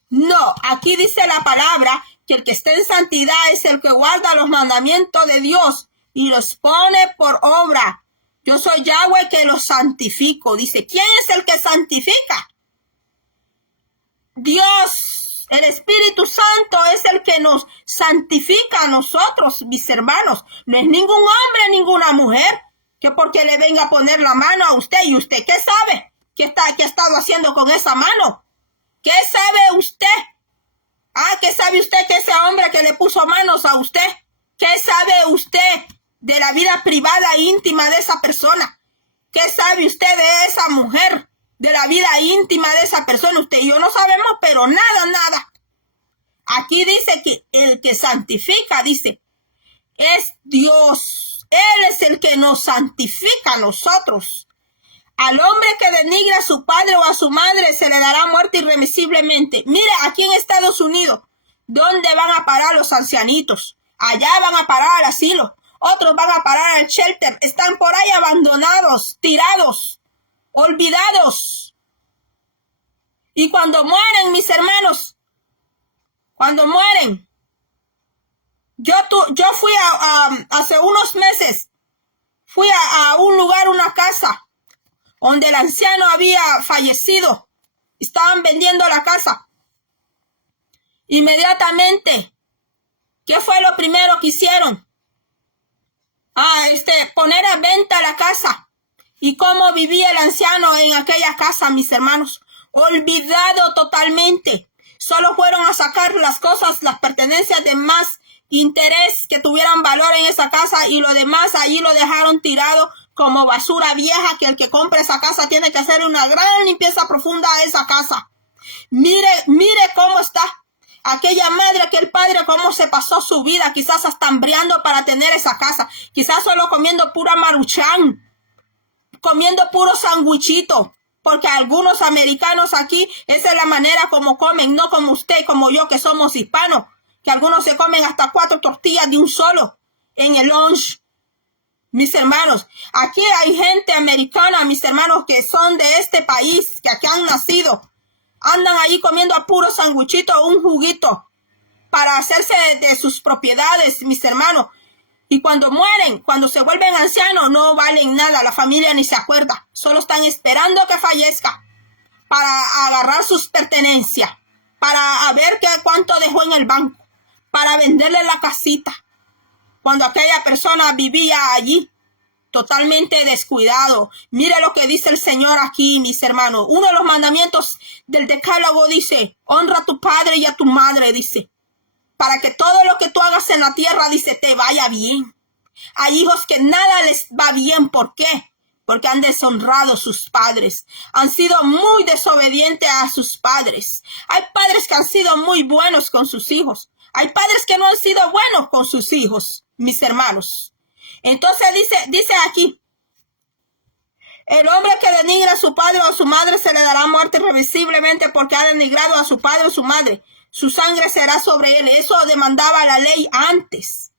No, aquí dice la palabra que el que está en santidad es el que guarda los mandamientos de Dios y los pone por obra. Yo soy Yahweh que los santifico. Dice, ¿quién es el que santifica? Dios, el Espíritu Santo es el que nos santifica a nosotros, mis hermanos. No es ningún hombre, ninguna mujer, que porque le venga a poner la mano a usted. ¿Y usted qué sabe? ¿Qué ha estado haciendo con esa mano? ¿Qué sabe usted? ¿Qué sabe usted que ese hombre que le puso manos a usted? ¿Qué sabe usted de la vida privada e íntima de esa persona? ¿Qué sabe usted de esa mujer? De la vida íntima de esa persona. Usted y yo no sabemos, pero nada. Aquí dice que el que santifica, dice, es Dios. Él es el que nos santifica a nosotros. Al hombre que denigra a su padre o a su madre se le dará muerte irremisiblemente. Mire, aquí en Estados Unidos, ¿dónde van a parar los ancianitos? Allá van a parar al asilo. Otros van a parar al shelter. Están por ahí abandonados, tirados, olvidados. Y cuando mueren, mis hermanos, cuando mueren, yo fui hace unos meses, fui a un lugar, una casa, donde el anciano había fallecido. Estaban vendiendo la casa. Inmediatamente, ¿qué fue lo primero que hicieron? Poner a venta la casa. ¿Y cómo vivía el anciano en aquella casa, mis hermanos? Olvidado totalmente. Solo fueron a sacar las cosas, las pertenencias de más interés que tuvieran valor en esa casa, y lo demás allí lo dejaron tirado como basura vieja, que el que compre esa casa tiene que hacer una gran limpieza profunda a esa casa. Mire cómo está aquella madre, aquel padre, cómo se pasó su vida, quizás hasta hambriando para tener esa casa, quizás solo comiendo pura maruchan, comiendo puro sandwichito, porque algunos americanos aquí, esa es la manera como comen, no como usted, como yo, que somos hispanos, que algunos se comen hasta 4 tortillas de un solo en el lunch. Mis hermanos, aquí hay gente americana, mis hermanos, que son de este país, que aquí han nacido. Andan ahí comiendo a puro sanguchito, un juguito, para hacerse de sus propiedades, mis hermanos. Y cuando mueren, cuando se vuelven ancianos, no valen nada, la familia ni se acuerda. Solo están esperando que fallezca para agarrar sus pertenencias, para ver cuánto dejó en el banco, para venderle la casita. Cuando aquella persona vivía allí, totalmente descuidado. Mire lo que dice el Señor aquí, mis hermanos. Uno de los mandamientos del decálogo dice, honra a tu padre y a tu madre, dice, para que todo lo que tú hagas en la tierra, dice, te vaya bien. Hay hijos que nada les va bien. ¿Por qué? Porque han deshonrado a sus padres. Han sido muy desobedientes a sus padres. Hay padres que han sido muy buenos con sus hijos. Hay padres que no han sido buenos con sus hijos, mis hermanos. Entonces dice aquí, el hombre que denigra a su padre o a su madre se le dará muerte irreversiblemente porque ha denigrado a su padre o su madre. Su sangre será sobre él. Eso demandaba la ley antes.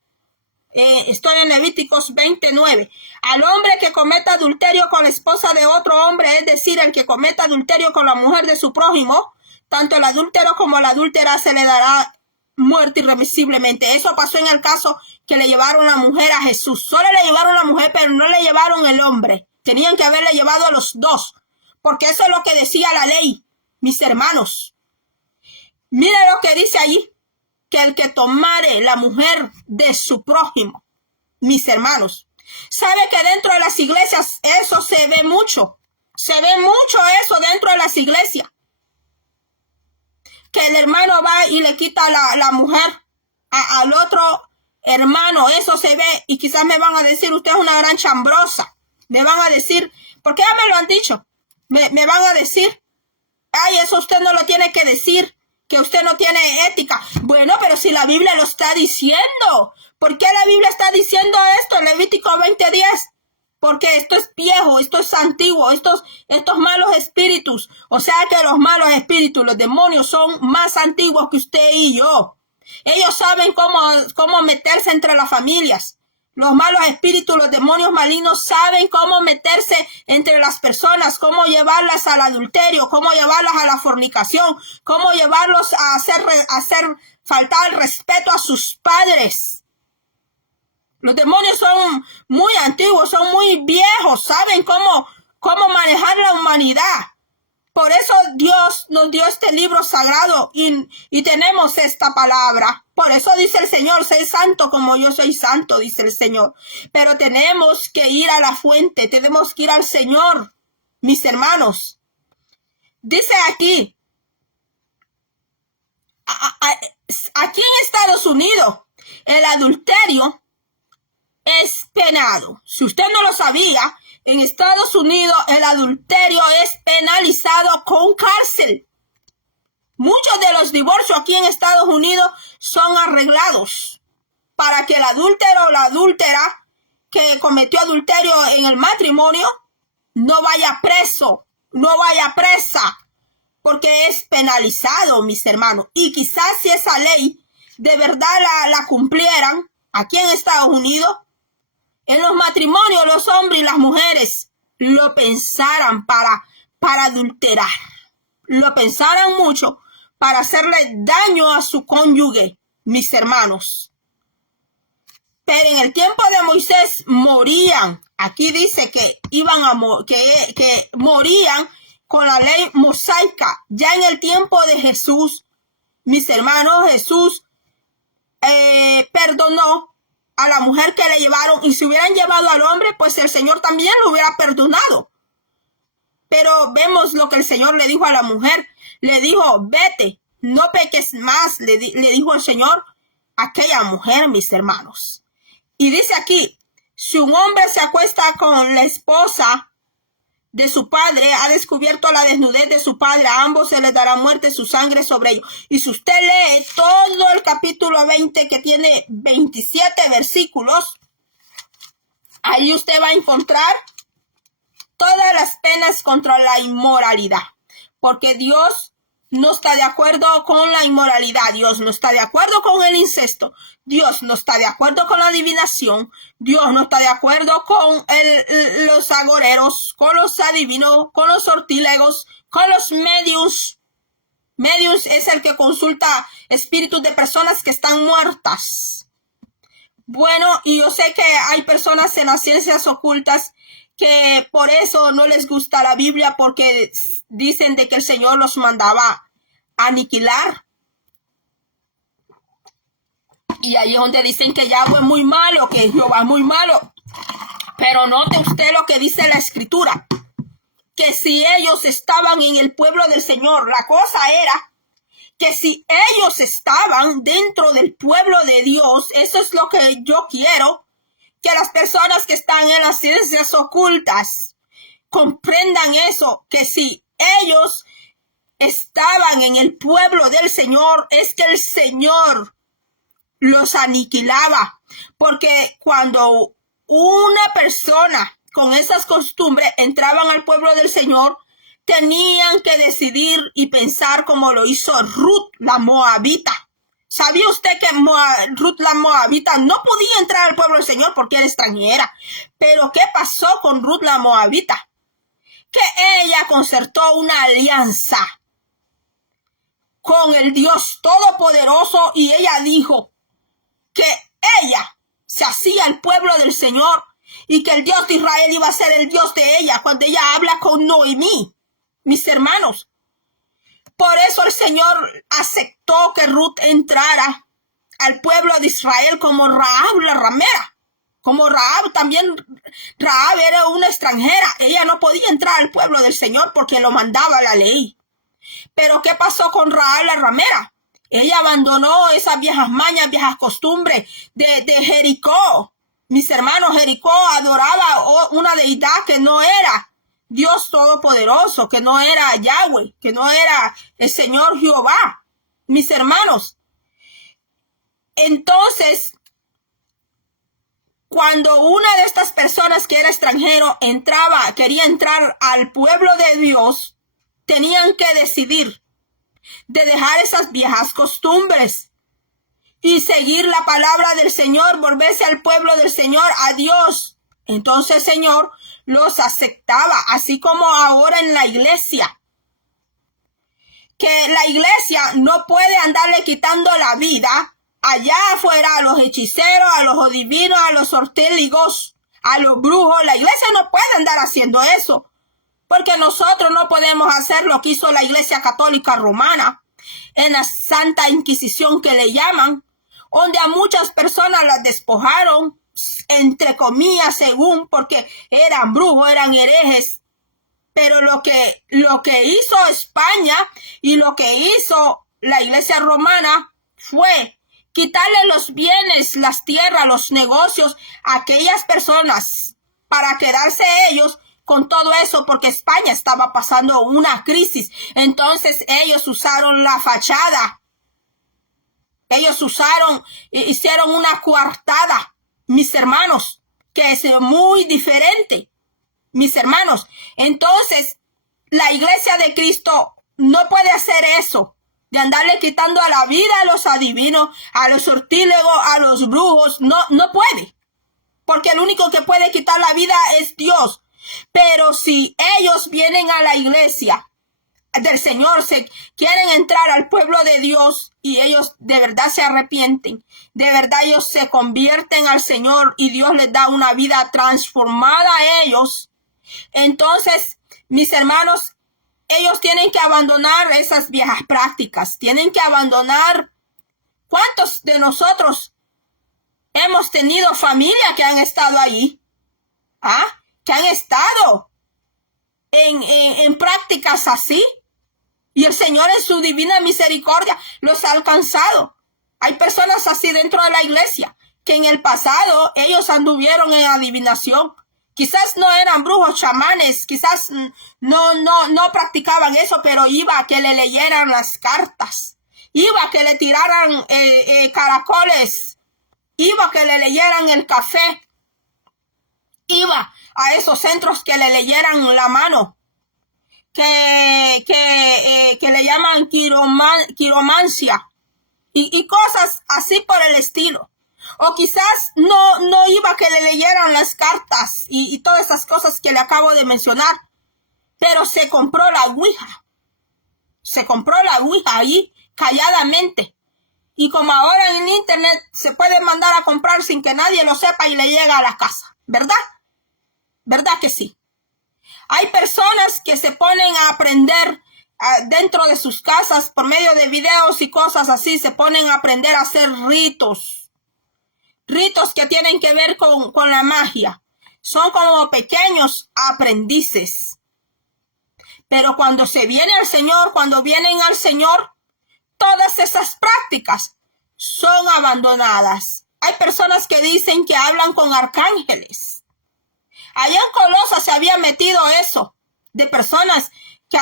Estoy en Levíticos 29. Al hombre que cometa adulterio con la esposa de otro hombre, es decir, el que cometa adulterio con la mujer de su prójimo, tanto el adúltero como la adúltera se le dará muerte irremisiblemente. Eso pasó en el caso que le llevaron la mujer a Jesús. Solo le llevaron la mujer, pero no le llevaron el hombre. Tenían que haberle llevado a los dos, porque eso es lo que decía la ley, mis hermanos. Mire lo que dice allí, que el que tomare la mujer de su prójimo, mis hermanos. Sabe que dentro de las iglesias eso se ve mucho. Se ve mucho eso dentro de las iglesias. Que el hermano va y le quita la mujer al otro hermano. Eso se ve. Y quizás me van a decir, usted es una gran chambrosa. Me van a decir, porque ya me lo han dicho. Me van a decir, ay, eso usted no lo tiene que decir, que usted no tiene ética. Bueno, pero si la Biblia lo está diciendo, ¿por qué la Biblia está diciendo esto en Levítico 20:10? Porque esto es viejo, esto es antiguo, estos malos espíritus. O sea que los malos espíritus, los demonios, son más antiguos que usted y yo. Ellos saben cómo meterse entre las familias. Los malos espíritus, los demonios malignos saben cómo meterse entre las personas, cómo llevarlas al adulterio, cómo llevarlas a la fornicación, cómo llevarlos a hacer faltar el respeto a sus padres. Los demonios son muy antiguos, son muy viejos, saben cómo manejar la humanidad. Por eso Dios nos dio este libro sagrado y tenemos esta palabra. Por eso dice el Señor, sé santo como yo soy santo, dice el Señor. Pero tenemos que ir a la fuente, tenemos que ir al Señor, mis hermanos. Dice aquí en Estados Unidos, el adulterio es penado. Si usted no lo sabía, en Estados Unidos el adulterio es penalizado con cárcel. Muchos de los divorcios aquí en Estados Unidos son arreglados para que el adúltero o la adúltera que cometió adulterio en el matrimonio no vaya preso, no vaya presa, porque es penalizado, mis hermanos. Y quizás si esa ley de verdad la cumplieran aquí en Estados Unidos, en los matrimonios los hombres y las mujeres lo pensaran para adulterar, lo pensaran mucho para hacerle daño a su cónyuge, mis hermanos. Pero en el tiempo de Moisés morían. Aquí dice que que morían con la ley mosaica. Ya en el tiempo de Jesús, mis hermanos, Jesús perdonó a la mujer que le llevaron, y si hubieran llevado al hombre, pues el Señor también lo hubiera perdonado. Pero vemos lo que el Señor le dijo a la mujer. Le dijo, vete, no peques más, le dijo el Señor a aquella mujer, mis hermanos. Y dice aquí, si un hombre se acuesta con la esposa de su padre, ha descubierto la desnudez de su padre, a ambos se les dará muerte, su sangre sobre ellos. Y si usted lee todo el capítulo 20, que tiene 27 versículos, ahí usted va a encontrar todas las penas contra la inmoralidad, porque Dios no está de acuerdo con la inmoralidad, Dios no está de acuerdo con el incesto, Dios no está de acuerdo con la adivinación, Dios no está de acuerdo con los agoreros, con los adivinos, con los sortilegos, con los mediums. Mediums es el que consulta espíritus de personas que están muertas. Bueno, y yo sé que hay personas en las ciencias ocultas que por eso no les gusta la Biblia, porque dicen de que el Señor los mandaba a aniquilar. Y ahí es donde dicen que Yahweh es muy malo, que Jehová es muy malo. Pero note usted lo que dice la Escritura, que si ellos estaban en el pueblo del Señor, la cosa era que si ellos estaban dentro del pueblo de Dios, eso es lo que yo quiero, que las personas que están en las ciencias ocultas comprendan eso, que si ellos estaban en el pueblo del Señor, es que el Señor los aniquilaba, porque cuando una persona con esas costumbres entraban al pueblo del Señor, tenían que decidir y pensar como lo hizo Ruth la Moabita. ¿Sabía usted que Ruth la Moabita no podía entrar al pueblo del Señor porque era extranjera? Pero ¿qué pasó con Ruth la Moabita? Que ella concertó una alianza con el Dios Todopoderoso y ella dijo que ella se hacía el pueblo del Señor y que el Dios de Israel iba a ser el Dios de ella cuando ella habla con Noemí, mis hermanos. Por eso el Señor aceptó que Ruth entrara al pueblo de Israel como Rahab la ramera. Como Rahab, también Rahab era una extranjera. Ella no podía entrar al pueblo del Señor porque lo mandaba la ley. Pero ¿qué pasó con Rahab la ramera? Ella abandonó esas viejas mañas, viejas costumbres de Jericó. Mis hermanos, Jericó adoraba una deidad que no era Dios Todopoderoso, que no era Yahweh, que no era el Señor Jehová. Mis hermanos, entonces, cuando una de estas personas que era extranjero quería entrar al pueblo de Dios, tenían que decidir de dejar esas viejas costumbres y seguir la palabra del Señor, volverse al pueblo del Señor, a Dios. Entonces el Señor los aceptaba, así como ahora en la iglesia, que la iglesia no puede andarle quitando la vida allá afuera a los hechiceros, a los adivinos, a los sortílegos, a los brujos. La iglesia no puede andar haciendo eso, porque nosotros no podemos hacer lo que hizo la Iglesia Católica Romana en la Santa Inquisición que le llaman, donde a muchas personas las despojaron, entre comillas, según, porque eran brujos, eran herejes. Pero lo que hizo España y lo que hizo la Iglesia Romana fue quitarle los bienes, las tierras, los negocios a aquellas personas para quedarse ellos con todo eso, porque España estaba pasando una crisis. Entonces ellos usaron la fachada. Ellos hicieron una coartada, mis hermanos, que es muy diferente, mis hermanos. Entonces, la iglesia de Cristo no puede hacer eso, de andarle quitando a la vida a los adivinos, a los sortílegos, a los brujos. No puede, porque el único que puede quitar la vida es Dios. Pero si ellos vienen a la iglesia del Señor, se quieren entrar al pueblo de Dios y ellos de verdad se arrepienten, de verdad ellos se convierten al Señor y Dios les da una vida transformada a ellos, entonces, mis hermanos, ellos tienen que abandonar esas viejas prácticas, tienen que abandonar. ¿Cuántos de nosotros hemos tenido familia que han estado ahí? Que han estado en prácticas así, y el Señor en su divina misericordia los ha alcanzado. Hay personas así dentro de la iglesia que en el pasado ellos anduvieron en adivinación. Quizás no eran brujos, chamanes, quizás no practicaban eso, pero iba a que le leyeran las cartas, iba a que le tiraran caracoles, iba a que le leyeran el café, iba a esos centros que le leyeran la mano, que le llaman quiromancia y cosas así por el estilo. O quizás no iba a que le leyeran las cartas y todas esas cosas que le acabo de mencionar, pero se compró la ouija. Se compró la ouija ahí calladamente. Y como ahora en el internet se puede mandar a comprar sin que nadie lo sepa y le llega a la casa, ¿verdad? ¿Verdad que sí? Hay personas que se ponen a aprender dentro de sus casas por medio de videos y cosas así, se ponen a aprender a hacer ritos que tienen que ver con la magia. Son como pequeños aprendices. Pero cuando se viene al Señor, cuando vienen al Señor, todas esas prácticas son abandonadas. Hay personas que dicen que hablan con arcángeles. Allá en Colosas se había metido eso, de personas que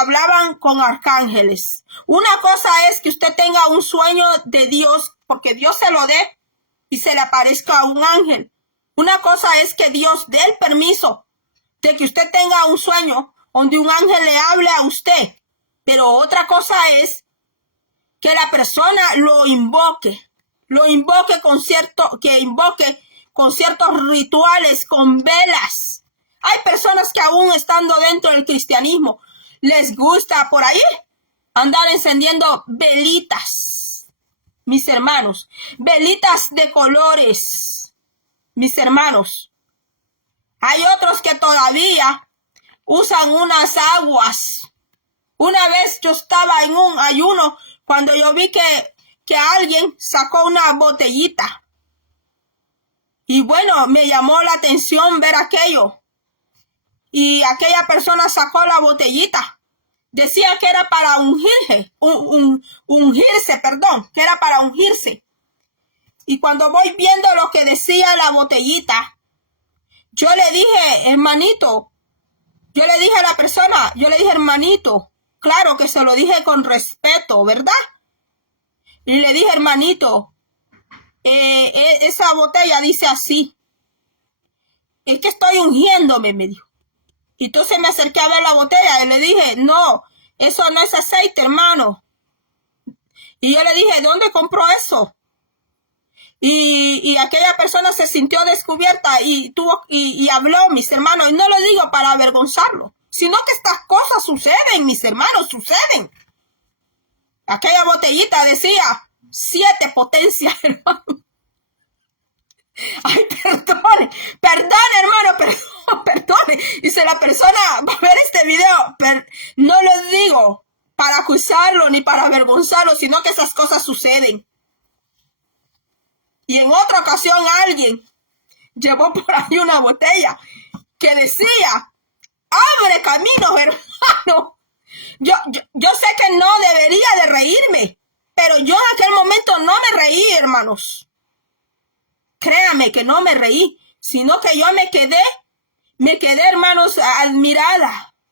hablaban con arcángeles. Una cosa es que usted tenga un sueño de Dios, porque Dios se lo dé y se le aparezca a un ángel. Una cosa es que Dios dé el permiso de que usted tenga un sueño donde un ángel le hable a usted. Pero otra cosa es que la persona lo invoque con ciertos rituales, con velas. Hay personas que aún estando dentro del cristianismo les gusta por ahí andar encendiendo velitas, mis hermanos, velitas de colores, mis hermanos. Hay otros que todavía usan unas aguas. Una vez yo estaba en un ayuno cuando yo vi que alguien sacó una botellita. Y bueno, me llamó la atención ver aquello. Y aquella persona sacó la botellita. Decía que era para que era para ungirse. Y cuando voy viendo lo que decía la botellita, yo le dije, hermanito, hermanito, claro que se lo dije con respeto, ¿verdad? Y le dije, hermanito, esa botella dice así. Es que estoy ungiéndome, me dijo. Y entonces me acerqué a ver la botella y le dije, no, eso no es aceite, hermano. Y yo le dije, ¿dónde compró eso? Y aquella persona se sintió descubierta y habló, mis hermanos. Y no lo digo para avergonzarlo, sino que estas cosas suceden, mis hermanos, suceden. Aquella botellita decía 7 potencias, hermano. Ay, perdone, hermano, perdone. Y si la persona va a ver este video, no lo digo para acusarlo ni para avergonzarlo, sino que esas cosas suceden. Y en otra ocasión alguien llevó por ahí una botella que decía, abre caminos, hermano. Yo sé que no debería de reírme, pero yo en aquel momento no me reí, hermanos. Créame que no me reí, sino que yo me quedé, hermanos,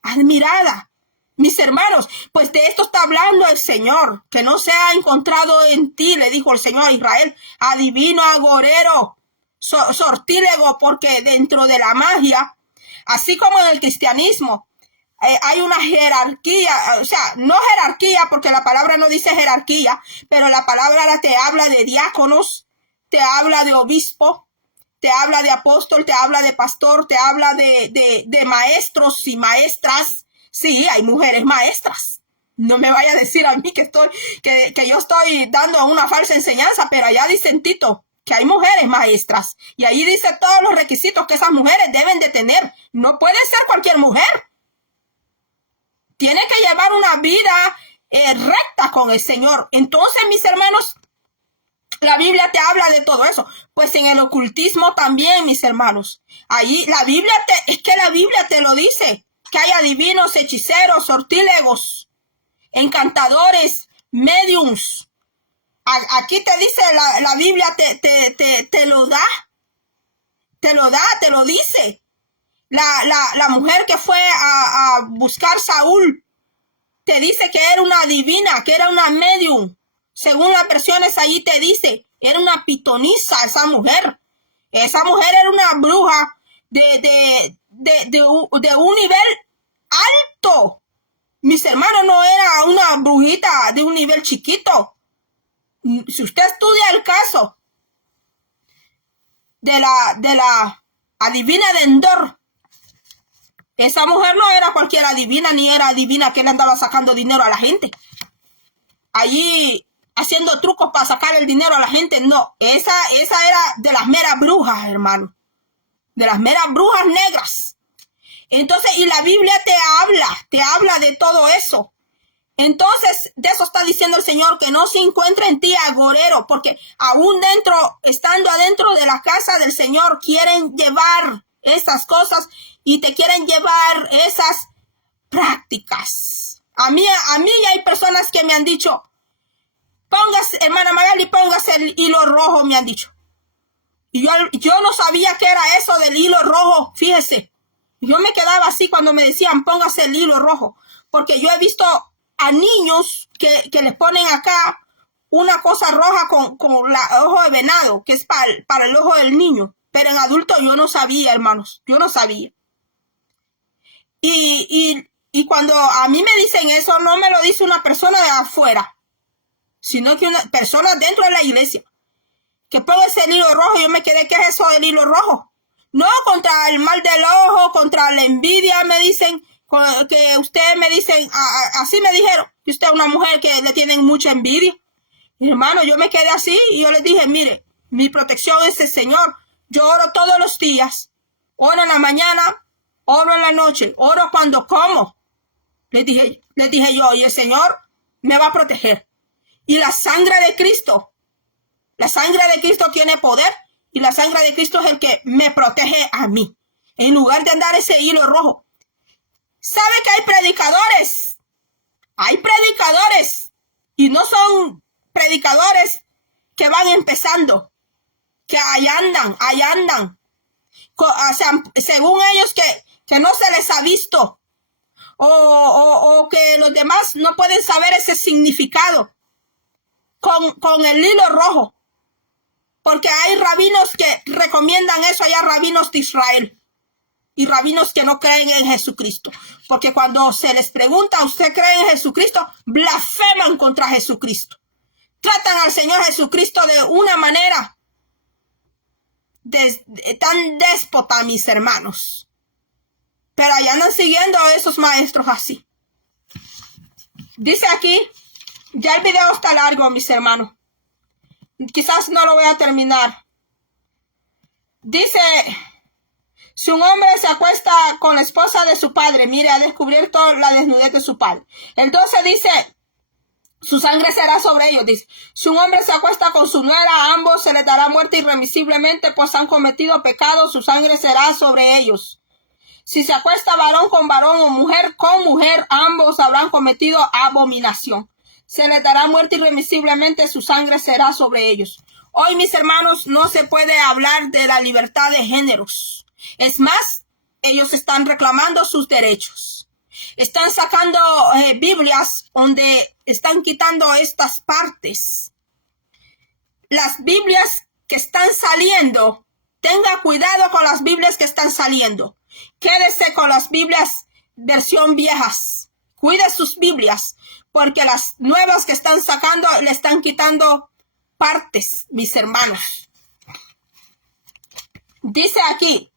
admirada. Mis hermanos, pues de esto está hablando el Señor, que no se ha encontrado en ti, le dijo el Señor a Israel, adivino, agorero, sortílego, porque dentro de la magia, así como en el cristianismo, hay una jerarquía, o sea, no jerarquía, porque la palabra no dice jerarquía, pero la palabra te habla de diáconos, te habla de obispo, te habla de apóstol, te habla de pastor, te habla de maestros y maestras. Sí, hay mujeres maestras. No me vaya a decir a mí que yo estoy dando una falsa enseñanza, pero allá dice en Tito que hay mujeres maestras. Y ahí dice todos los requisitos que esas mujeres deben de tener. No puede ser cualquier mujer. Tiene que llevar una vida recta con el Señor. Entonces, mis hermanos, la Biblia te habla de todo eso. Pues en el ocultismo también, mis hermanos. Allí la Biblia te lo dice. Que hay adivinos, hechiceros, sortílegos, encantadores, mediums. Aquí te dice la Biblia, te lo da. Te lo dice. La mujer que fue a buscar Saúl, te dice que era una adivina, que era una medium. Según las versiones allí te dice, era una pitonisa esa mujer. Esa mujer era una bruja de un nivel alto. Mis hermanos, no era una brujita de un nivel chiquito. Si usted estudia el caso de la adivina de Endor, esa mujer no era cualquier adivina, ni era adivina que le andaba sacando dinero a la gente. Allí haciendo trucos para sacar el dinero a la gente, no. Esa era de las meras brujas, hermano. De las meras brujas negras. Entonces, y la Biblia te habla de todo eso. Entonces, de eso está diciendo el Señor, que no se encuentre en ti agorero, porque aún estando adentro de la casa del Señor, quieren llevar esas cosas y te quieren llevar esas prácticas. A mí hay personas que me han dicho, póngase, hermana Magali, póngase el hilo rojo, me han dicho. Y yo no sabía qué era eso del hilo rojo, fíjese. Yo me quedaba así cuando me decían, póngase el hilo rojo. Porque yo he visto a niños que les ponen acá una cosa roja con el ojo de venado, que es para el ojo del niño. Pero en adulto yo no sabía, hermanos, yo no sabía. Y cuando a mí me dicen eso, no me lo dice una persona de afuera, sino que una persona dentro de la iglesia. Que ponga ese hilo rojo, yo me quedé, ¿qué es eso del hilo rojo? No, contra el mal del ojo, contra la envidia, me dicen, que ustedes me dicen, así me dijeron, que usted es una mujer que le tienen mucha envidia. Y hermano, yo me quedé así y yo les dije, mire, mi protección es el Señor. Yo oro todos los días, oro en la mañana, oro en la noche, oro cuando como. Les dije yo, y el Señor me va a proteger. Y la sangre de Cristo tiene poder, y la sangre de Cristo es el que me protege a mí. En lugar de andar ese hilo rojo. ¿Sabe que hay predicadores? Hay predicadores. Y no son predicadores que van empezando. Que ahí andan. O sea, según ellos que no se les ha visto. O que los demás no pueden saber ese significado. Con el hilo rojo. Porque hay rabinos que recomiendan eso, hay rabinos de Israel y rabinos que no creen en Jesucristo. Porque cuando se les pregunta, ¿usted cree en Jesucristo? Blasfeman contra Jesucristo. Tratan al Señor Jesucristo de una manera tan déspota, mis hermanos. Pero allá andan siguiendo a esos maestros así. Dice aquí, ya el video está largo, mis hermanos. Quizás no lo voy a terminar. Dice, si un hombre se acuesta con la esposa de su padre, mire, a descubrir toda la desnudez de su padre. El 12 dice, su sangre será sobre ellos. Dice, si un hombre se acuesta con su nuera, a ambos se les dará muerte irremisiblemente, pues han cometido pecado, su sangre será sobre ellos. Si se acuesta varón con varón o mujer con mujer, ambos habrán cometido abominación. Se les dará muerte irremisiblemente, su sangre será sobre ellos. Hoy, mis hermanos, no se puede hablar de la libertad de géneros. Es más, ellos están reclamando sus derechos. Están sacando Biblias donde están quitando estas partes. Las Biblias que están saliendo, tenga cuidado con las Biblias que están saliendo. Quédese con las Biblias versión viejas. Cuide sus Biblias, porque las nuevas que están sacando le están quitando partes, mis hermanos. Dice aquí,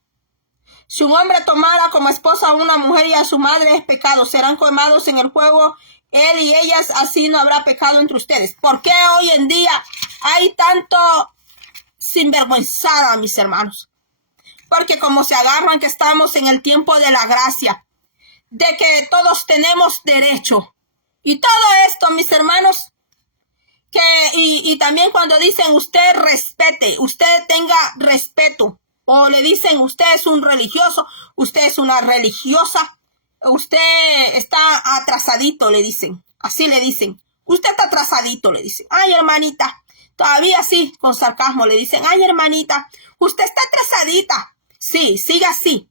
si un hombre tomara como esposa a una mujer y a su madre es pecado, serán quemados en el fuego él y ellas, así no habrá pecado entre ustedes. ¿Por qué hoy en día hay tanto sinvergüenzada, mis hermanos? Porque como se agarran que estamos en el tiempo de la gracia, de que todos tenemos derecho. Y todo esto, mis hermanos, y también cuando dicen usted respete, usted tenga respeto, o le dicen usted es un religioso, usted es una religiosa, usted está atrasadito, le dicen, así le dicen, usted está atrasadito, le dicen, ay hermanita, todavía sí, con sarcasmo le dicen, ay hermanita, usted está atrasadita, sí, siga así,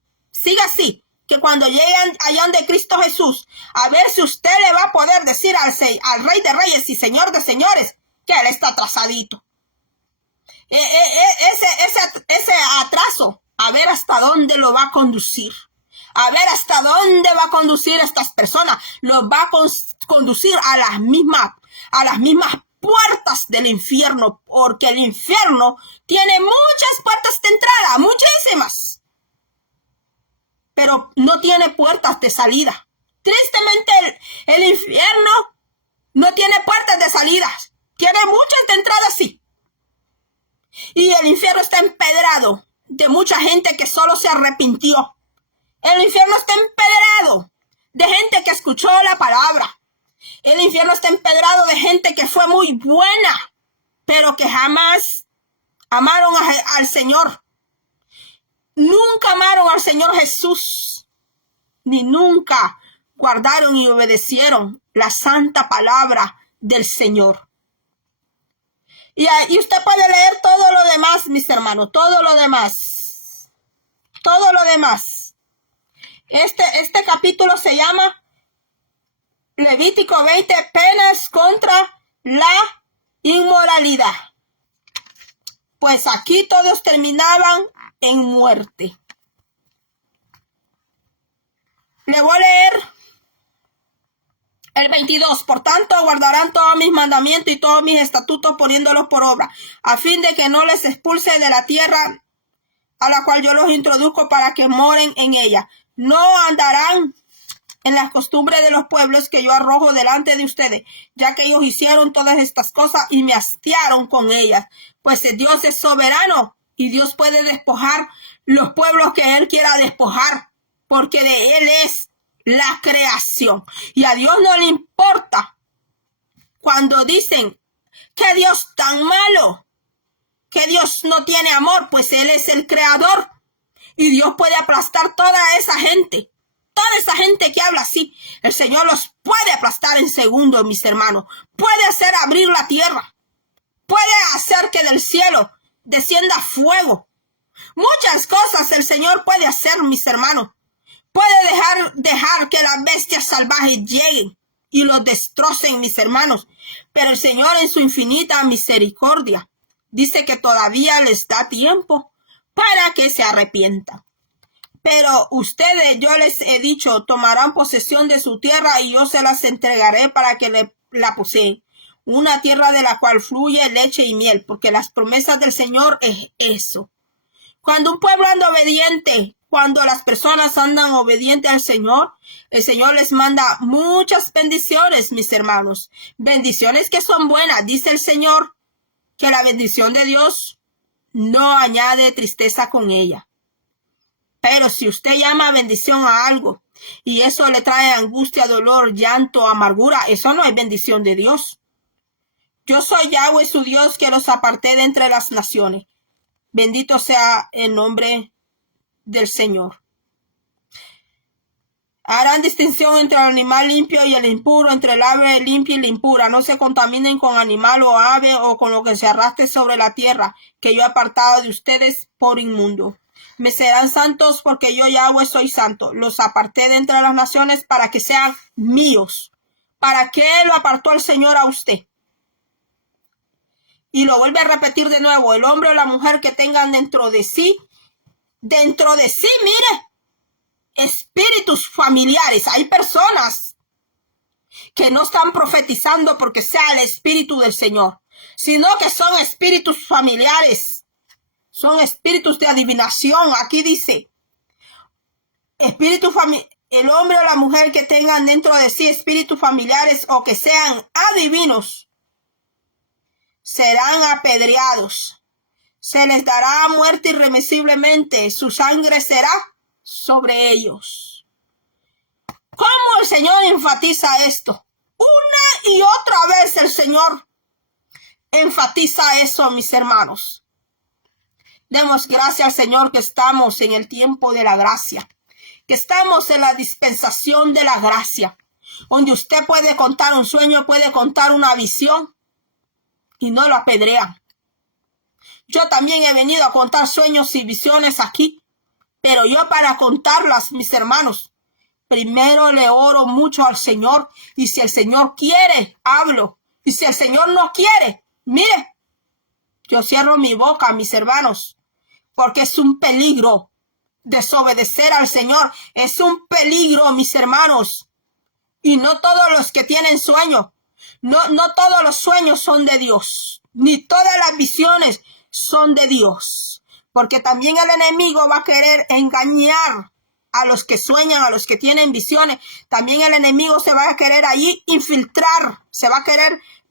que cuando lleguen allá donde Cristo Jesús, a ver si usted le va a poder decir al Rey de Reyes y Señor de Señores que él está atrasadito. Ese atraso, a ver hasta dónde lo va a conducir. A ver hasta dónde va a conducir a estas personas. Los va a conducir a las mismas puertas del infierno, porque el infierno tiene muchas puertas de entrada, muchísimas. Pero no tiene puertas de salida. Tristemente el infierno no tiene puertas de salida. Tiene muchas de entrada, sí. Y el infierno está empedrado de mucha gente que solo se arrepintió. El infierno está empedrado de gente que escuchó la palabra. El infierno está empedrado de gente que fue muy buena, pero que jamás amaron al Señor. Nunca amaron al Señor Jesús, ni nunca guardaron y obedecieron la santa palabra del Señor. Y usted puede leer todo lo demás, mis hermanos, todo lo demás. Todo lo demás. Este capítulo se llama Levítico 20, penas contra la inmoralidad. Pues aquí todos terminaban en muerte. Le voy a leer el 22. Por tanto, guardarán todos mis mandamientos y todos mis estatutos poniéndolos por obra, a fin de que no les expulse de la tierra a la cual yo los introduzco para que moren en ella. No andarán en las costumbres de los pueblos que yo arrojo delante de ustedes, ya que ellos hicieron todas estas cosas y me hastiaron con ellas. Pues Dios es soberano y Dios puede despojar los pueblos que Él quiera despojar, porque de Él es la creación. Y a Dios no le importa cuando dicen que Dios tan malo, que Dios no tiene amor, pues Él es el creador. Y Dios puede aplastar toda esa gente. Toda esa gente que habla así, el Señor los puede aplastar en segundos, mis hermanos. Puede hacer abrir la tierra. Puede hacer que del cielo descienda fuego. Muchas cosas el Señor puede hacer, mis hermanos. Puede dejar que las bestias salvajes lleguen y los destrocen, mis hermanos. Pero el Señor en su infinita misericordia dice que todavía les da tiempo para que se arrepientan. Pero ustedes, yo les he dicho, tomarán posesión de su tierra y yo se las entregaré para que la poseen. Una tierra de la cual fluye leche y miel, porque las promesas del Señor es eso. Cuando un pueblo anda obediente, cuando las personas andan obedientes al Señor, el Señor les manda muchas bendiciones, mis hermanos. Bendiciones que son buenas. Dice el Señor que la bendición de Dios no añade tristeza con ella. Pero si usted llama bendición a algo y eso le trae angustia, dolor, llanto, amargura, eso no es bendición de Dios. Yo soy Yahweh, su Dios, que los aparté de entre las naciones. Bendito sea el nombre del Señor. Harán distinción entre el animal limpio y el impuro, entre el ave limpia y la impura. No se contaminen con animal o ave o con lo que se arrastre sobre la tierra, que yo he apartado de ustedes por inmundo. Me serán santos porque yo Yahweh soy santo. Los aparté de entre las naciones para que sean míos. ¿Para qué lo apartó el Señor a usted? Y lo vuelve a repetir de nuevo. El hombre o la mujer que tengan dentro de sí, mire, espíritus familiares. Hay personas que no están profetizando porque sea el espíritu del Señor, sino que son espíritus familiares. Son espíritus de adivinación. Aquí dice, el hombre o la mujer que tengan dentro de sí espíritus familiares o que sean adivinos, serán apedreados. Se les dará muerte irremisiblemente. Su sangre será sobre ellos. ¿Cómo el Señor enfatiza esto? Una y otra vez el Señor enfatiza eso, mis hermanos. Demos gracias al Señor que estamos en el tiempo de la gracia, que estamos en la dispensación de la gracia, donde usted puede contar un sueño, puede contar una visión y no lo apedrean. Yo también he venido a contar sueños y visiones aquí, pero yo para contarlas, mis hermanos, primero le oro mucho al Señor y si el Señor quiere, hablo. Y si el Señor no quiere, mire, yo cierro mi boca, mis hermanos, porque es un peligro desobedecer al Señor. Es un peligro, mis hermanos. Y no todos los que tienen sueño, no todos los sueños son de Dios, ni todas las visiones son de Dios. Porque también el enemigo va a querer engañar a los que sueñan, a los que tienen visiones. También el enemigo se va a querer allí infiltrar, va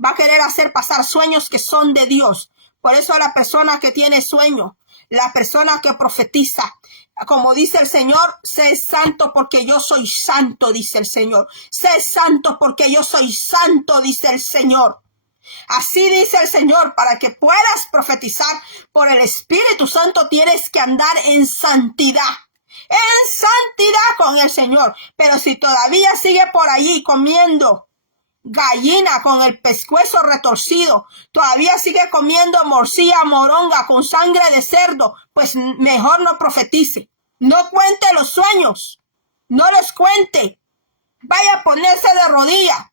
a querer hacer pasar sueños que son de Dios. Por eso la persona que tiene sueño, la persona que profetiza, como dice el Señor, sé santo porque yo soy santo, dice el Señor. Sé santo porque yo soy santo, dice el Señor. Así dice el Señor, para que puedas profetizar por el Espíritu Santo tienes que andar en santidad. En santidad con el Señor. Pero si todavía sigue por allí comiendo gallina con el pescuezo retorcido, todavía sigue comiendo morcilla moronga con sangre de cerdo, pues mejor no profetice. No cuente los sueños, no los cuente. Vaya a ponerse de rodilla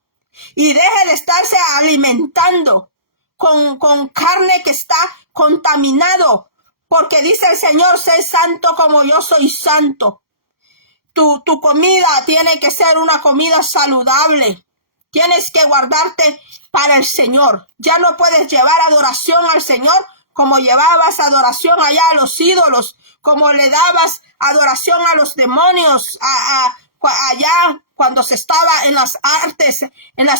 y deje de estarse alimentando con carne que está contaminado, porque dice el Señor, sé santo como yo soy santo. Tu comida tiene que ser una comida saludable. Tienes que guardarte para el Señor. Ya no puedes llevar adoración al Señor como llevabas adoración allá a los ídolos, como le dabas adoración a los demonios allá cuando se estaba en las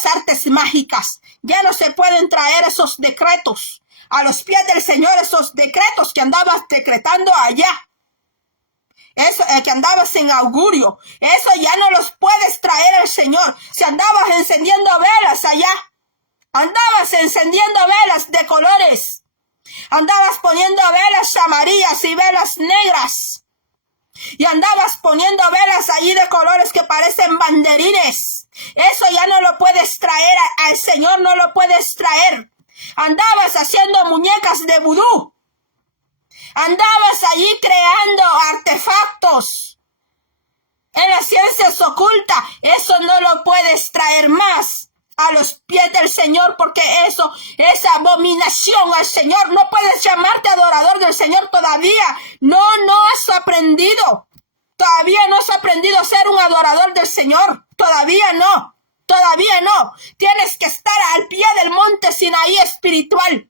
artes mágicas. Ya no se pueden traer esos decretos a los pies del Señor, esos decretos que andabas decretando allá. Eso, que andabas en augurio, eso ya no los puedes traer al Señor. Si andabas encendiendo velas allá, andabas encendiendo velas de colores, andabas poniendo velas amarillas y velas negras, y andabas poniendo velas allí de colores que parecen banderines. Eso ya no lo puedes traer al Señor, no lo puedes traer. Andabas haciendo muñecas de vudú. Andabas allí creando artefactos en las ciencias ocultas. Eso no lo puedes traer más a los pies del Señor, porque eso es abominación al Señor. No puedes llamarte adorador del Señor todavía. No has aprendido. Todavía no has aprendido a ser un adorador del Señor. Todavía no. Tienes que estar al pie del monte Sinaí espiritual.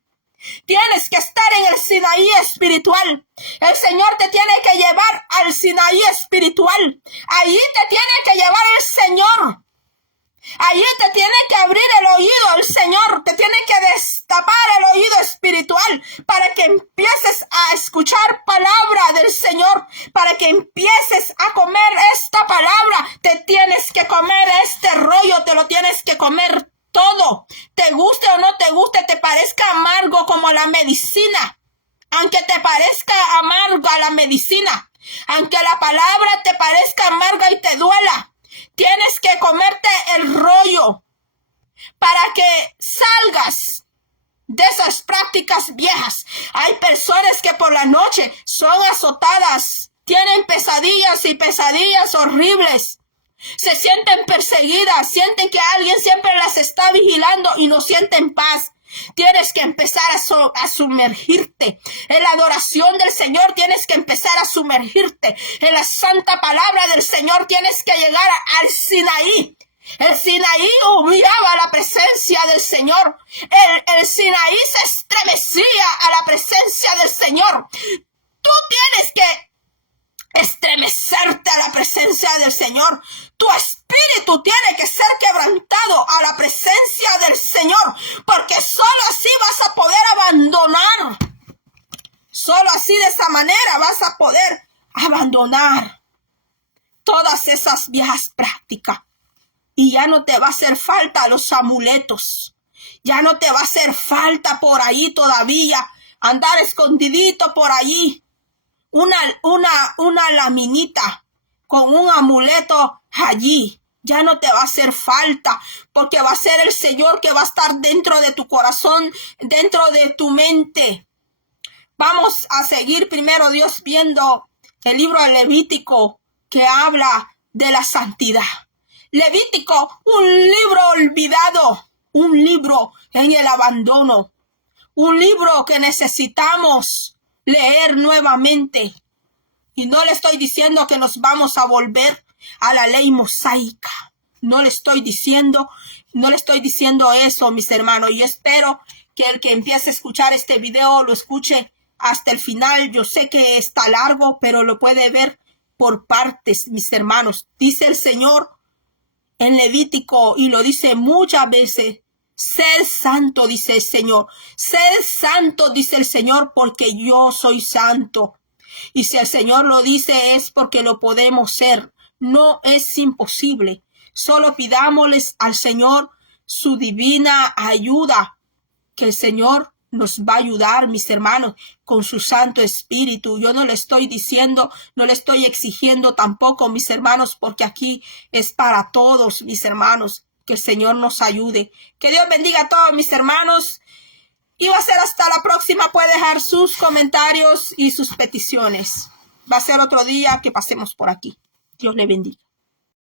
Tienes que estar en el Sinaí espiritual. El Señor te tiene que llevar al Sinaí espiritual. Allí te tiene que llevar el Señor. Allí te tiene que abrir el oído el Señor. Te tiene que destapar el oído espiritual para que empieces a escuchar palabra del Señor. Para que empieces a comer esta palabra. Te tienes que comer este rollo. Te lo tienes que comer todo, te guste o no te guste, te parezca amargo como la medicina, aunque te parezca amarga la medicina, aunque la palabra te parezca amarga y te duela, tienes que comerte el rollo para que salgas de esas prácticas viejas. Hay personas que por la noche son azotadas, tienen pesadillas y pesadillas horribles. Se sienten perseguidas, sienten que alguien siempre las está vigilando y no sienten paz. Tienes que empezar a sumergirte en la adoración del Señor. Tienes que empezar a sumergirte en la santa palabra del Señor. Tienes que llegar al Sinaí. El Sinaí hubiaba la presencia del Señor. El Sinaí se estremecía a la presencia del Señor. Tú tienes que estremecerte a la presencia del Señor. Tu espíritu tiene que ser quebrantado a la presencia del Señor, porque solo así vas a poder abandonar. Solo así, de esa manera, vas a poder abandonar todas esas viejas prácticas. Y ya no te va a hacer falta los amuletos. Ya no te va a hacer falta por ahí todavía andar escondidito por allí. Una laminita con un amuleto allí. Ya no te va a hacer falta, porque va a ser el Señor que va a estar dentro de tu corazón, dentro de tu mente. Vamos a seguir primero, Dios, viendo el libro de Levítico, que habla de la santidad. Levítico, un libro olvidado, un libro en el abandono, un libro que necesitamos leer nuevamente. Y no le estoy diciendo que nos vamos a volver a la ley mosaica. No le estoy diciendo eso, mis hermanos. Y espero que el que empiece a escuchar este video lo escuche hasta el final. Yo sé que está largo, pero lo puede ver por partes, mis hermanos. Dice el Señor en Levítico, y lo dice muchas veces: sed santo, dice el Señor. Sed santo, dice el Señor, porque yo soy santo. Y si el Señor lo dice, es porque lo podemos ser. No es imposible. Solo pidámosles al Señor su divina ayuda, que el Señor nos va a ayudar, mis hermanos, con su Santo Espíritu. Yo no le estoy diciendo, no le estoy exigiendo tampoco, mis hermanos, porque aquí es para todos, mis hermanos, Que el Señor nos ayude. Que Dios bendiga a todos mis hermanos. Y va a ser hasta la próxima. Puede dejar sus comentarios y sus peticiones. Va a ser otro día que pasemos por aquí. Dios le bendiga.